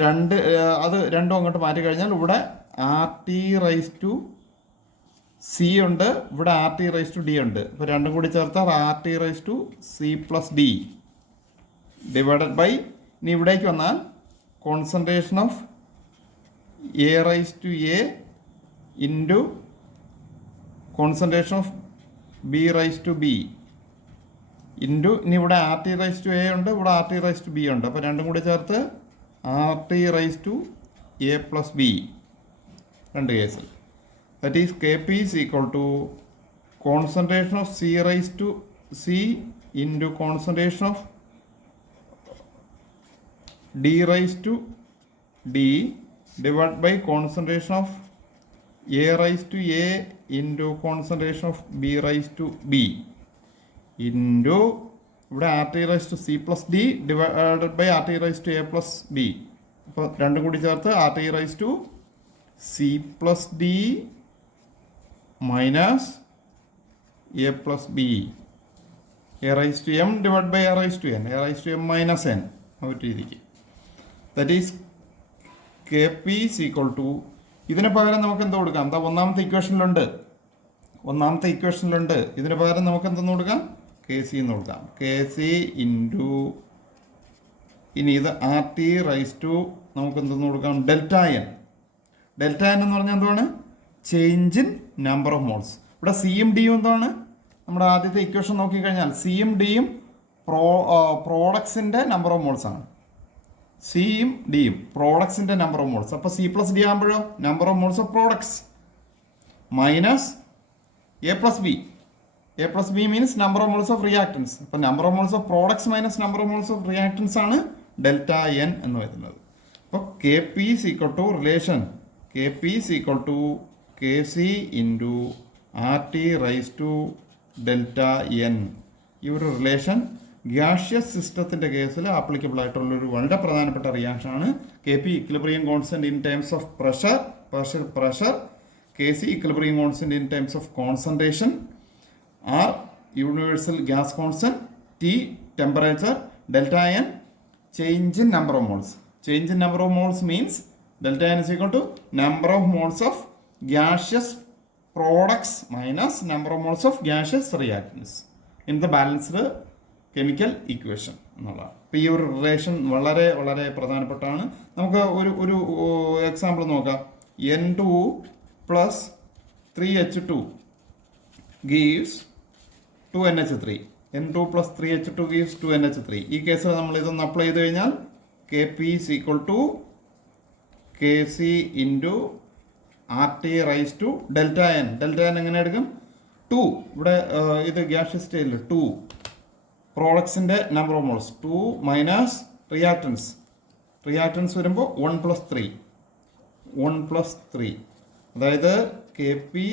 രണ്ടും അങ്ങോട്ട് മാറ്റി കഴിഞ്ഞാൽ ഇവിടെ RT raised to C ഉണ്ട്, ഇവിടെ RT raised to D ഉണ്ട്. അപ്പോൾ രണ്ടും കൂടി ചേർത്താൽ RT raised to C + D divided by, ഇനി ഇവിടേക്ക് വന്നാൽ concentration of A raised to A into concentration of B raised to B into, ഇനി ഇവിടെ RT raised to A ഉണ്ട്, ഇവിടെ RT raised to B ഉണ്ട്. അപ്പോൾ രണ്ടും കൂടി ചേർത്ത് RT raised to A + B, രണ്ട് case. That is KP = concentration of C raised to C into concentration of D raised to D divided by concentration of A raised to A into concentration of B raised to B into ഇവിടെ RT raised to C + D divided by RT raised to A + B. അപ്പോൾ രണ്ടും കൂടി ചേർത്ത് RT raised to C + D minus A + B A raise to M divide by A raise to N, A raise to M minus N ആ ഒരു രീതിക്ക്. That is K P is equal to, ഇതിന് പകരം നമുക്ക് എന്ത് കൊടുക്കാം? എന്താ ഒന്നാമത്തെ ഇക്വേഷനിലുണ്ട്, ഇതിന് പകരം നമുക്ക് എന്തെന്ന് കൊടുക്കാം? കെ സി എന്ന് കൊടുക്കാം. കെ സി ഇൻറ്റു, ഇനി ഇത് ആർ ടി റൈസ് ടു നമുക്ക് എന്തെന്ന് കൊടുക്കാം? Delta N. ഡെൽറ്റ എൻ എന്ന് പറഞ്ഞാൽ എന്താണ്? Change in number of moles. ഇവിടെ സിയും ഡിയും എന്താണ്? നമ്മുടെ ആദ്യത്തെ ഇക്വേഷൻ നോക്കിക്കഴിഞ്ഞാൽ സിയും ഡിയും പ്രോഡക്ട്സിൻ്റെ നമ്പർ ഓഫ് മോൾസ് ആണ്. സിയും ഡിയും പ്രോഡക്ട്സിൻ്റെ നമ്പർ ഓഫ് മോൾസ്. അപ്പോൾ സി പ്ലസ് ഡി ആകുമ്പോഴോ number of moles of products minus A plus B. A plus B means number of moles of reactants. അപ്പോൾ number of moles of products minus number of moles of reactants ആണ് delta N എന്ന് വരുന്നത്. അപ്പോൾ K P is equal to relation K P is equal to K C into R T raise to delta N. ഈ ഒരു relation gaseous സിസ്റ്റത്തിൻ്റെ കേസിൽ applicable ആയിട്ടുള്ളൊരു വളരെ പ്രധാനപ്പെട്ട റിയാക്ഷനാണ്. K P equilibrium constant in terms of pressure, K C equilibrium constant in terms of concentration, R universal gas constant, T temperature, delta N change in number of moles. Change in number of moles means delta N is equal to number of moles of gaseous products minus number of moles of gaseous reactants in the balanced chemical equation എന്നുള്ളതാണ്. അപ്പോൾ ഈ ഒരു relation വളരെ വളരെ പ്രധാനപ്പെട്ടാണ്. നമുക്ക് ഒരു example നോക്കാം. N2 plus 3H2 gives 2NH3. N2 plus 3H2 gives 2NH3. ഈ കേസിൽ നമ്മൾ ഇതൊന്ന് അപ്ലൈ ചെയ്ത് കഴിഞ്ഞാൽ K P is equal to K C into R T raise to delta N. Delta N എങ്ങനെ എടുക്കും? 2. ഇവിടെ ഇത് ഗ്യാഷ്യസ് സ്റ്റേറ്റിൽ 2 പ്രോഡക്ട്സിൻ്റെ number of moles 2 minus reactants വരുമ്പോൾ 1 പ്ലസ് 3 അതായത് K P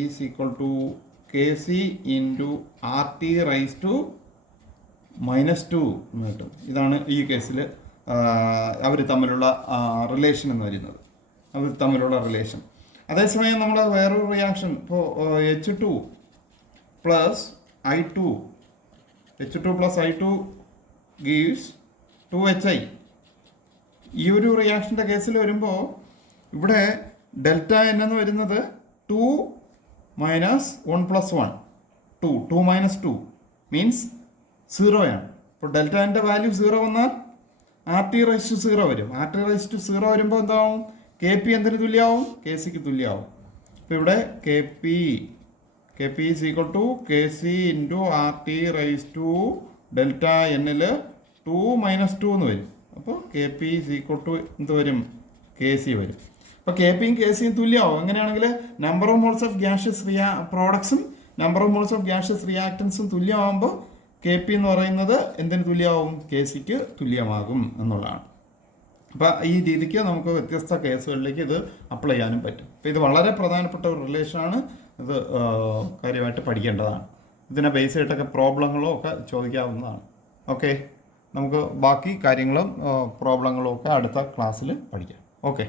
is equal to K C into R T raise to -2 എന്ന് കിട്ടും. ഇതാണ് ഈ കേസിൽ അവർ തമ്മിലുള്ള റിലേഷൻ എന്ന് പറയുന്നത്. അതേസമയം നമ്മൾ വേറൊരു റിയാക്ഷൻ ഇപ്പോൾ H2 plus I2 gives 2HI. ഈ ഒരു റിയാക്ഷൻ്റെ കേസിൽ വരുമ്പോൾ ഇവിടെ ഡെൽറ്റ എൻ എന്ന് വരുന്നത് 2 മൈനസ് 1 പ്ലസ് 1 2 മൈനസ് 2 മീൻസ് 0 ആണ്. ഇപ്പോൾ ഡെൽറ്റ എൻ്റെ വാല്യൂ 0 വന്നാൽ ആർ ടി റൈസ് ടു 0 വരും. ആർ ടി റൈസ് ടു 0 വരുമ്പോൾ എന്താവും? കെ പി എന്തിന് തുല്യമാവും? കെ സിക്ക് തുല്യമാവും. അപ്പോൾ ഇവിടെ K P is equal to K C into R T raise to delta എന്നിൽ 2 മൈനസ് 2 എന്ന് വരും. അപ്പോൾ K P is equal to എന്ത് വരും? കെ സി വരും. അപ്പോൾ കെ പിയും കെ സിയും തുല്യമാവും. എങ്ങനെയാണെങ്കിൽ number of moles of gaseous പ്രോഡക്ട്സും number of moles of gaseous റിയാക്ടൻസും തുല്യമാകുമ്പോൾ കെ പി എന്ന് പറയുന്നത് എന്തിന് തുല്യമാവും? കെ സിക്ക് തുല്യമാകും എന്നുള്ളതാണ്. അപ്പോൾ ഈ രീതിക്ക് നമുക്ക് വ്യത്യസ്ത കേസുകളിലേക്ക് ഇത് അപ്ലൈ ചെയ്യാനും പറ്റും. അപ്പോൾ ഇത് വളരെ പ്രധാനപ്പെട്ട ഒരു റിലേഷനാണ്. ഇത് കാര്യമായിട്ട് പഠിക്കേണ്ടതാണ്. ഇതിനെ ബേസ് ചെയ്തിട്ടൊക്കെ പ്രോബ്ലങ്ങളോ ഒക്കെ ചോദിക്കാവുന്നതാണ്. ഓക്കെ, നമുക്ക് ബാക്കി കാര്യങ്ങളും പ്രോബ്ലങ്ങളും ഒക്കെ അടുത്ത ക്ലാസ്സിൽ പഠിക്കാം. ഓക്കെ.